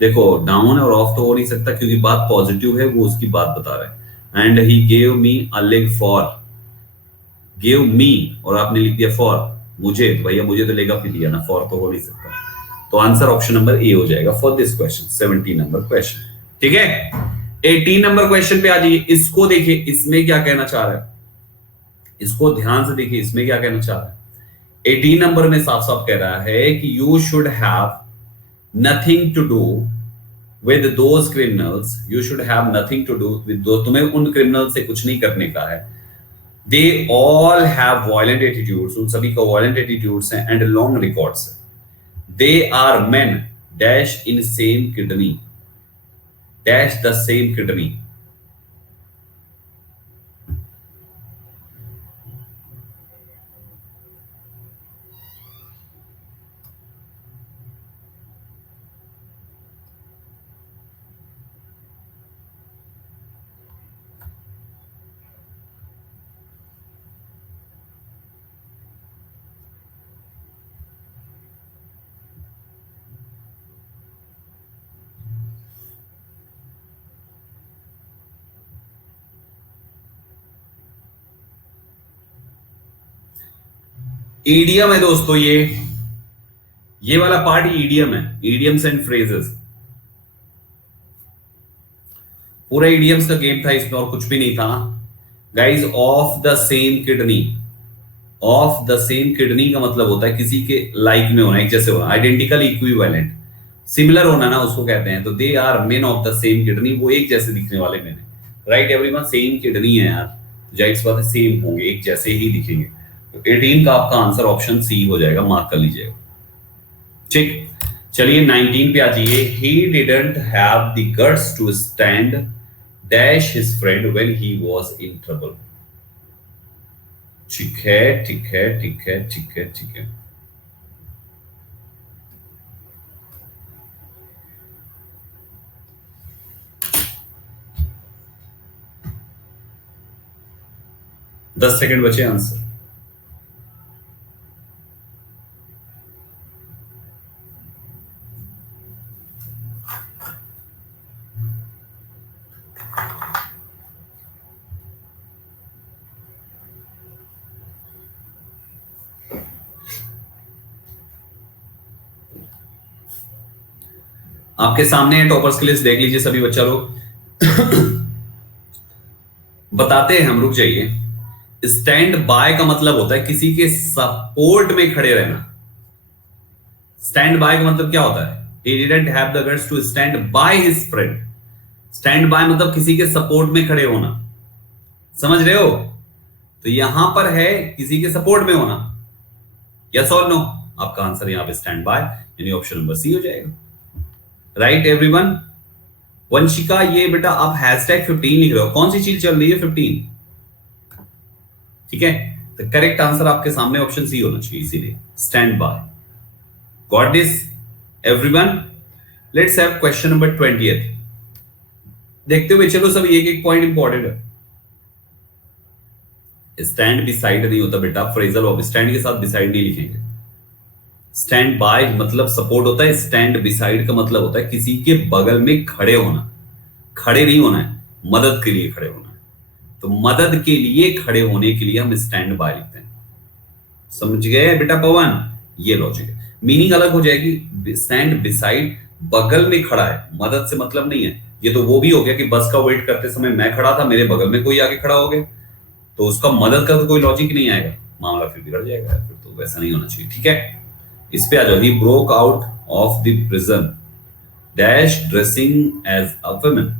देखो डाउन और ऑफ तो हो नहीं सकता क्योंकि बात पॉजिटिव है, वो उसकी बात बता रहा है। And he gave me a leg for, give me और आपने लिख दिया फॉर मुझे, तो भैया मुझे तो लेग अप ही दिया ना, फॉर तो हो नहीं सकता। तो आंसर ऑप्शन नंबर ए हो जाएगा for this question, 17 number question. ठीक है। 18 नंबर क्वेश्चन पे आ जाइए। इसको देखिए, इसमें क्या कहना चाह रहा है, इसको ध्यान से देखिए, इसमें क्या कहना चाह रहा है। 18 नंबर में साफ साफ कह रहा है कि you should have nothing to do with those criminals, you should have nothing to do with those, तुम्हें उन क्रिमिनल से कुछ नहीं करने का है। They all have violent attitudes, उन सभी का वायलेंट एटीट्यूड्स हैं and long records. They are men dash in same kidney, dash the same kidney. Idiom है दोस्तों, ये वाला पार्ट ईडियम है, ईडियम्स एंड फ्रेजेस। पूरा ईडियम्स का गेम था, इसमें और कुछ भी नहीं था guys. Of the same kidney, of the same kidney का मतलब होता है किसी के लाइक में होना, एक जैसे होना, आइडेंटिकल इक्विवेलेंट, सिमिलर होना ना, उसको कहते हैं। तो they are men of the same kidney, वो एक जैसे दिखने वाले मेन है। राइट एवरीवन, सेम किडनी है यार, जाहिर सी बात है सेम होंगे, एक जैसे ही दिखेंगे। तो 18 का आपका आंसर ऑप्शन सी हो जाएगा, मार्क कर लीजिएगा। ठीक, चलिए 19 पे आ जाइए। He didn't have the guts to stand dash his friend when he was in trouble. ठीक है, ठीक है, ठीक है, ठीक है, ठीक है। दस सेकंड बचे आंसर। आपके सामने है टॉपर्स की लिस्ट, देख लीजिए सभी बच्चा लोग। बताते हैं हम, रुक जाइए। स्टैंड बाय का मतलब होता है किसी के सपोर्ट में खड़े रहना। स्टैंड बाय का मतलब क्या होता है? He didn't have the guts to stand by his friend. Stand by मतलब किसी के सपोर्ट में खड़े होना, समझ रहे हो? तो यहां पर है किसी के सपोर्ट में होना। यस और नो? आपका आंसर यहां पे स्टैंड बाय यानी ऑप्शन नंबर सी हो जाएगा। Right everyone. वंशिका, ये बेटा आप #15 लिख रहे हो, कौन सी चीज चल रही है 15? ठीक है, तो करेक्ट आंसर आपके सामने ऑप्शन सी होना चाहिए, इसीलिए stand by. Got this everyone? Let's have question number 20th। देखते हुए चलो सब, एक एक पॉइंट इंपॉर्टेंट है। स्टैंड बिसाइड नहीं होता बेटा, फ्रेजल वर्ब स्टैंड के साथ बिसाइड नहीं लिखेंगे। स्टैंड बाय मतलब सपोर्ट होता है, स्टैंड बिसाइड का मतलब होता है किसी के बगल में खड़े होना। खड़े नहीं होना है, मदद के लिए खड़े होना है। तो मदद के लिए खड़े होने के लिए हम स्टैंड बाय लिखते हैं। समझ गए बेटा पवन? ये लॉजिक है। मीनिंग अलग हो जाएगी। स्टैंड बिसाइड बगल में खड़ा है, मदद से मतलब नहीं है। ये तो वो भी हो गया कि बस का वेट करते समय मैं खड़ा था, मेरे बगल में कोई आगे खड़ा हो गया, तो उसका मदद का तो कोई लॉजिक नहीं आएगा, मामला फिर बिगड़ जाएगा। फिर तो वैसा नहीं होना चाहिए। ठीक है, इस पे आ जाओ। He broke out of the prison dash dressing as a woman.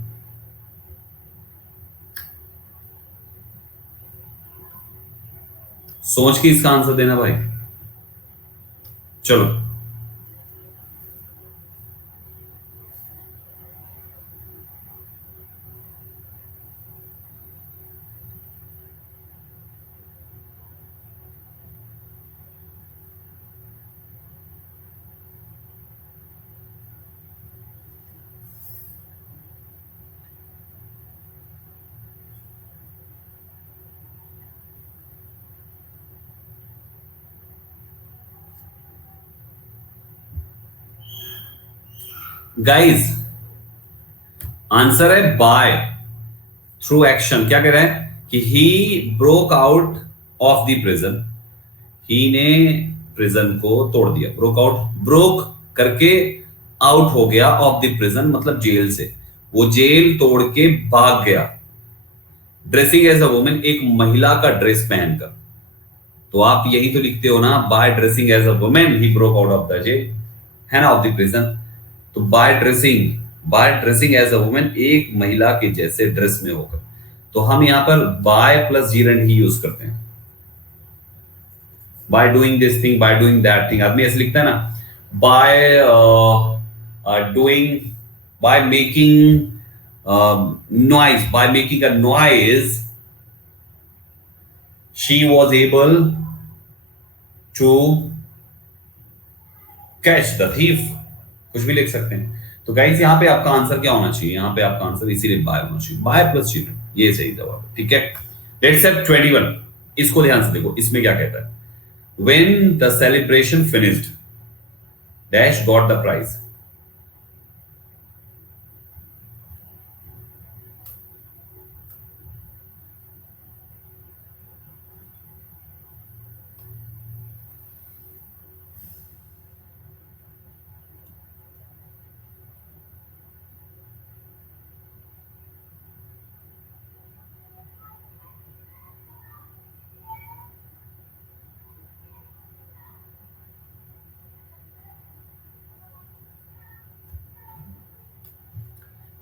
सोच के इसका आंसर देना भाई। चलो, गाइस आंसर है बाय थ्रू एक्शन। क्या कह रहा है कि he broke out of the prison, he ने प्रिजन को तोड़ दिया। ब्रोक आउट, ब्रोक करके आउट हो गया, ऑफ द प्रिजन मतलब जेल से, वो जेल तोड़ के भाग गया। ड्रेसिंग एज अ वुमन, एक महिला का ड्रेस पहनकर। तो आप यही तो लिखते हो ना, by dressing as a woman he broke out of the jail, है ना, ऑफ द प्रिजन। तो by dressing as a woman, एक महिला के जैसे ड्रेस में होकर, तो हम यहां पर बाय प्लस जीरेंड ही यूज करते हैं। By doing this thing, by doing that thing, आदमी ऐसे लिखता है ना, by doing, by making noise, by making a noise she was able to catch the thief, कुछ भी लिख सकते हैं। तो गाइस यहाँ पे आपका आंसर क्या होना चाहिए, यहाँ पे आपका आंसर इसीलिए बाय होना चाहिए, बाय प्लस चिल्ड्रन, ये सही जवाब है। ठीक है, लेट्स से 21, इसको ध्यान से देखो, इसमें क्या कहता है, when the celebration finished dash got the prize।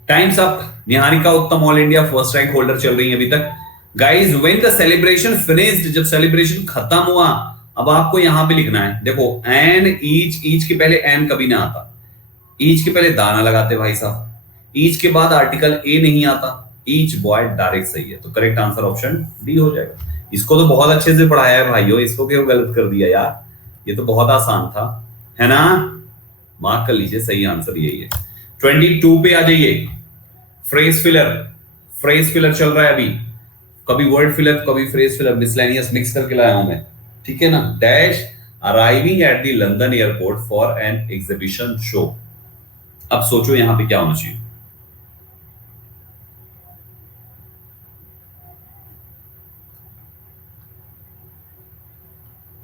Times up. Niharika Uttam all India first rank holder चल रही है अभी तक। Guys when the celebration finished, जब सेलिब्रेशन खत्म हुआ, अब आपको यहां पे लिखना है, देखो एन ईच, ईच के पहले एन कभी ना आता, ईच के पहले दाना लगाते भाई साहब, ईच के बाद आर्टिकल ए नहीं आता, ईच बॉय डायरेक्ट सही है, तो करेक्ट आंसर ऑप्शन डी हो जाएगा। इसको तो बहुत अच्छे से पढ़ाया है भाइयों, इसको क्यों गलत कर दिया यार, ये तो बहुत आसान था, है ना, मार्क कर लीजिए, सही आंसर यही है। 22 पे आ जाइए, फ्रेज फिलर, फ्रेज फिलर चल रहा है अभी, कभी वर्ड फिलर कभी फ्रेज फिलर, मिसलेनियस मिक्स करके लाया हूं मैं, ठीक है ना। Dash arriving at the London airport for an exhibition show. अब सोचो यहां पे क्या होना चाहिए,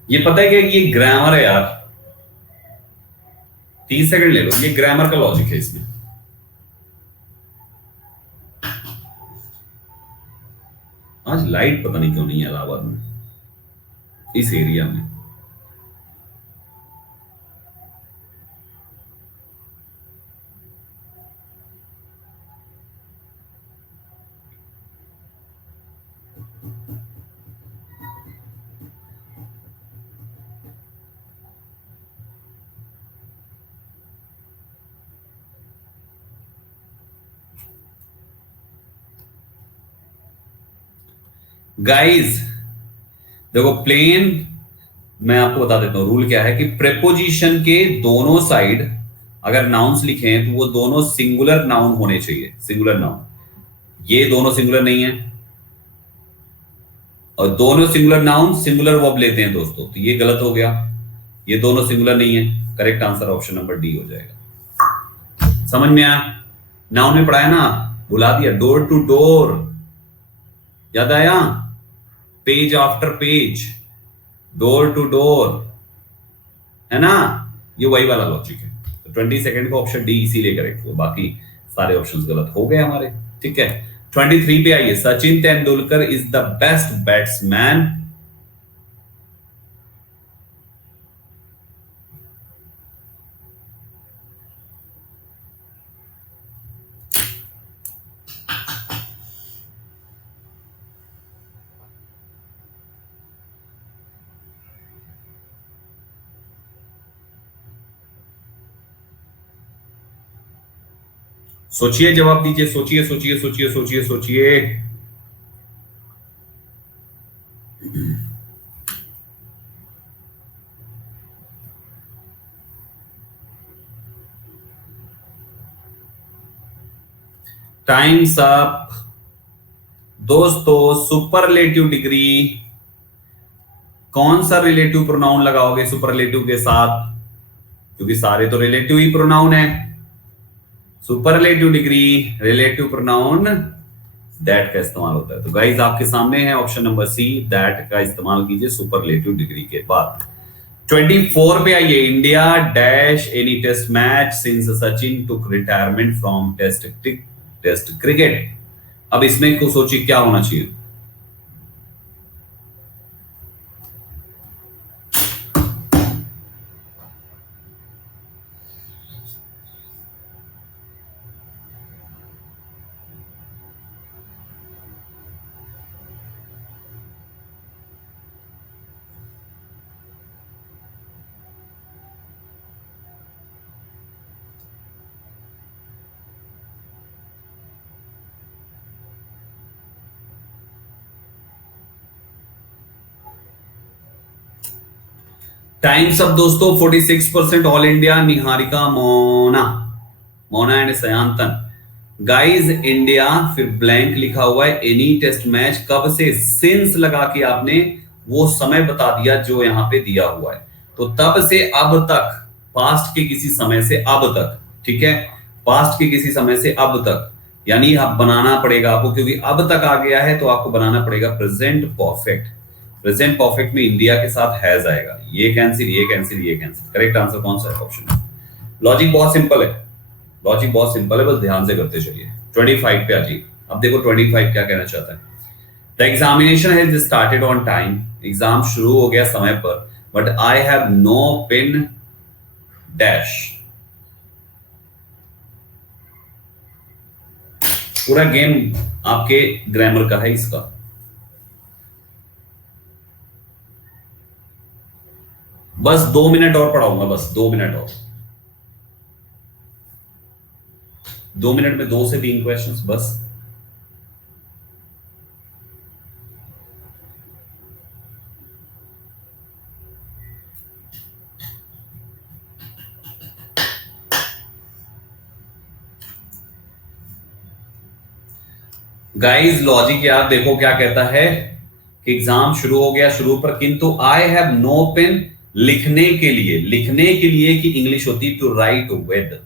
ये पता है कि ये ग्रामर है यार, 30 सेकंड ले लो, ये ग्रामर का लॉजिक है इसमें। आज लाइट पता नहीं क्यों नहीं है इलाहाबाद में, इस एरिया में। गाइस देखो प्लेन, मैं आपको बता देता हूं रूल क्या है, कि प्रेपोजिशन के दोनों साइड अगर नाउन्स लिखे हैं तो वो दोनों सिंगुलर नाउन होने चाहिए, सिंगुलर नाउन। ये दोनों सिंगुलर नहीं है, और दोनों सिंगुलर नाउन सिंगुलर वर्ब लेते हैं दोस्तों, तो ये गलत हो गया, ये दोनों सिंगुलर नहीं है, correct answer option number D हो जाएगा। समझ में आया, नाउन में पढ़ाया ना, बुला दिया, डोर टू डोर, याद आया, page after page, door to door, है ना, ये वही वाला लॉजिक है। तो 20 सेकंड का ऑप्शन डी इसीलिए करेक्ट हुआ, बाकी सारे ऑप्शंस गलत हो गए हमारे। ठीक है, 23 पे आइए, Sachin Tendulkar is the best batsman. सोचिए, जवाब दीजिए, सोचिए सोचिए सोचिए सोचिए सोचिए। टाइम्स अप दोस्तों। सुपरलेटिव डिग्री, कौन सा रिलेटिव प्रोनाउन लगाओगे सुपरलेटिव के साथ, क्योंकि सारे तो रिलेटिव ही प्रोनाउन है। Superlative degree relative pronoun that का इस्तेमाल होता है, तो गाइस आपके सामने है ऑप्शन नंबर सी, दैट का इस्तेमाल कीजिए सुपरलेटिव डिग्री के बाद। 24 पे आइए, India dash any test match since Sachin took retirement from test cricket. अब इसमें को सोचिए क्या होना चाहिए, टाइम्स अब दोस्तों 46% all India, Niharika, Mona, Mona and Sayantan. Guys India, फिर ब्लैंक लिखा हुआ है, एनी टेस्ट मैच कब से, सिंस लगा के आपने वो समय बता दिया जो यहां पे दिया हुआ है, तो तब से अब तक, पास्ट के किसी समय से अब तक, ठीक है, पास्ट के किसी समय से अब तक, यानी अब बनाना पड़ेगा आपको, क्योंकि अब तक आ गया है तो आपको बनाना पड़ेगा प्रेजेंट परफेक्ट। प्रेजेंट परफेक्ट में इंडिया के साथ हैज आएगा, ये कैंसिल, ये कैंसिल, ये कैंसिल। करेक्ट आंसर कौन सा है? ऑप्शन। लॉजिक बहुत सिंपल है, लॉजिक बहुत सिंपल है, बस ध्यान से करते चलिए। 25 पे आ जाइए। अब देखो 25 क्या कहना चाहता है। The examination has started on time, exam शुरू हो गया समय पर, but I have no pen dash. पूरा गेम आपके ग्रामर का है इसका। बस 2 मिनट और पढ़ाऊंगा, बस 2 मिनट और, 2 मिनट में 2 से 3 क्वेश्चंस बस। गाइस लॉजिक यार देखो क्या कहता है कि एग्जाम शुरू हो गया, शुरू पर, किंतु आई हैव नो पेन, लिखने के लिए, लिखने के लिए की इंग्लिश होती टू राइट विद।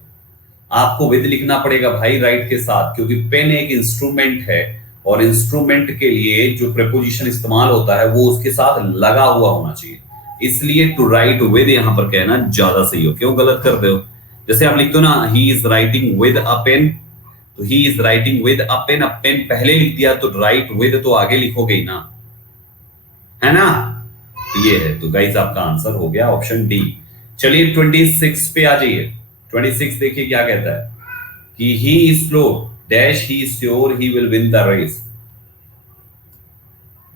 आपको विद लिखना पड़ेगा भाई राइट के साथ, क्योंकि पेन एक इंस्ट्रूमेंट है और इंस्ट्रूमेंट के लिए जो प्रीपोजिशन इस्तेमाल होता है वो उसके साथ लगा हुआ होना चाहिए, इसलिए टू राइट विद यहां पर कहना ज्यादा सही हो। क्यों गलत कर रहे हो? जैसे आप लिखते हो ना, he is writing with a pen, तो he is writing with a pen, अब पेन पहले लिख दिया तो राइट विद तो आगे लिखोगे ही ना, है ना? तो ये है, तो गाइस आपका आंसर हो गया ऑप्शन डी। चलिए 26 पे आ जाइए। 26 देखिए क्या कहता है कि he is slow dash, he is sure he will win the race.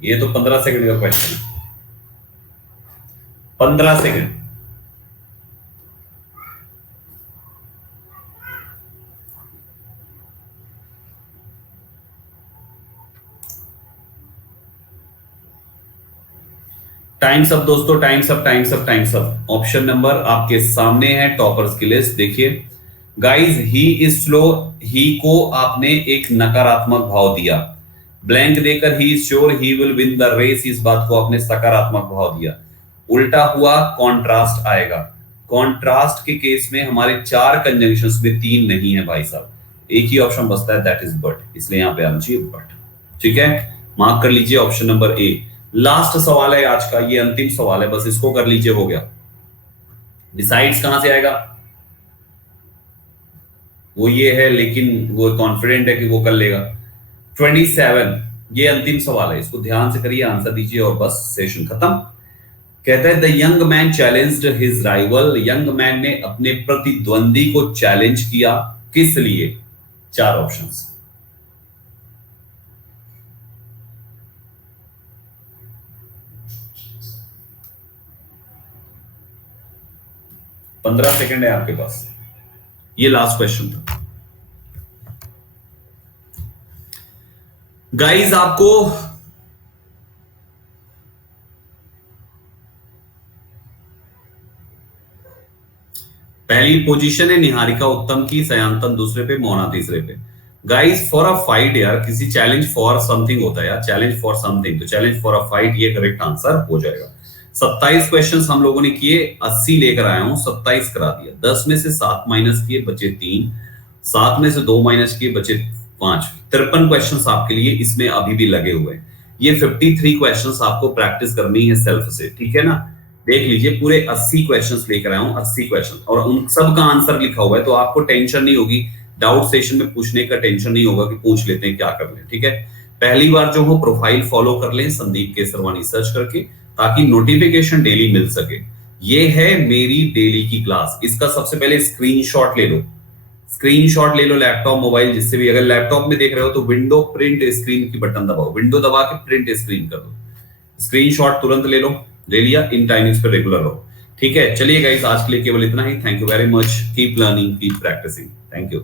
ये तो 15 सेकंड का क्वेश्चन है, 15 सेकंड। टाइम्स अप दोस्तों, time's up, time's up, time's up. Option number आपके सामने है, टॉपर्स की लिस्ट देखिए। Guys he is slow, he को आपने एक नकारात्मक भाव दिया, ब्लैंक देकर he is sure he will win the race, इस बात को आपने सकारात्मक भाव दिया। उल्टा हुआ कॉन्ट्रास्ट आएगा। कॉन्ट्रास्ट के केस में हमारे 4 कंजंक्शंस में 3 नहीं है भाई साहब, एक ही ऑप्शन बचता है, दैट इज बट, इसलिए यहां पे आना चाहिए बट। ठीक है, मार्क कर लीजिए ऑप्शन नंबर ए। लास्ट सवाल है आज का, ये अंतिम सवाल है, बस इसको कर लीजिए, हो गया। डिसाइड्स कहां से आएगा? वो ये है, लेकिन वो कॉन्फिडेंट है कि वो कर लेगा। 27 ये अंतिम सवाल है, इसको ध्यान से करिए, आंसर दीजिए और बस सेशन खत्म। कहता है the young man challenged his rival, young man ने अपने प्रतिद्वंदी को चैलेंज किया, किस लिए? 4 ऑप्शंस। 15 सेकंड है आपके पास, ये लास्ट क्वेश्चन था। गाइस आपको पहली पोजीशन है निहारिका उत्तम की, सयांतन दूसरे पे, मोना तीसरे पे। गाइस फॉर अ फाइट यार, किसी चैलेंज फॉर समथिंग होता है यार, चैलेंज फॉर समथिंग, तो चैलेंज फॉर अ फाइट ये करेक्ट आंसर हो जाएगा। 27 क्वेश्चंस हम लोगों ने किए, 80 लेकर आया हूं, 27 करा दिया। 10 में से 7 माइनस किए, बचे 3, 7 में से 2 माइनस किए, बचे 5। 53 क्वेश्चंस आपके लिए इसमें अभी भी लगे हुए हैं। ये 53 क्वेश्चंस आपको प्रैक्टिस करनी है सेल्फ से, ठीक है ना? देख लीजिए, पूरे 80 क्वेश्चंस लेकर आया हूं, 80 क्वेश्चन, और उन सब का आंसर लिखा हुआ है, तो आपको टेंशन नहीं होगी, डाउट सेशन में पूछने का टेंशन नहीं होगा कि पूछ लेते हैं क्या कर लें, ठीक है? पहली बार जो हो प्रोफाइल फॉलो कर लें संदीप केसरवानी सर्च करके, ताकि नोटिफिकेशन डेली मिल सके। ये है मेरी डेली की क्लास, इसका सबसे पहले स्क्रीनशॉट ले लो, स्क्रीनशॉट ले लो, लैपटॉप मोबाइल जिससे भी। अगर लैपटॉप में देख रहे हो तो विंडो प्रिंट स्क्रीन की बटन दबाओ, विंडो दबा के प्रिंट स्क्रीन कर दो, स्क्रीनशॉट तुरंत ले लो। ले लिया? इन टाइमिंग्स पे रेगुलर रहो, ठीक है? चलिए गाइस आज के लिए केवल इतना ही। Thank you very much, keep learning, keep practising, thank you.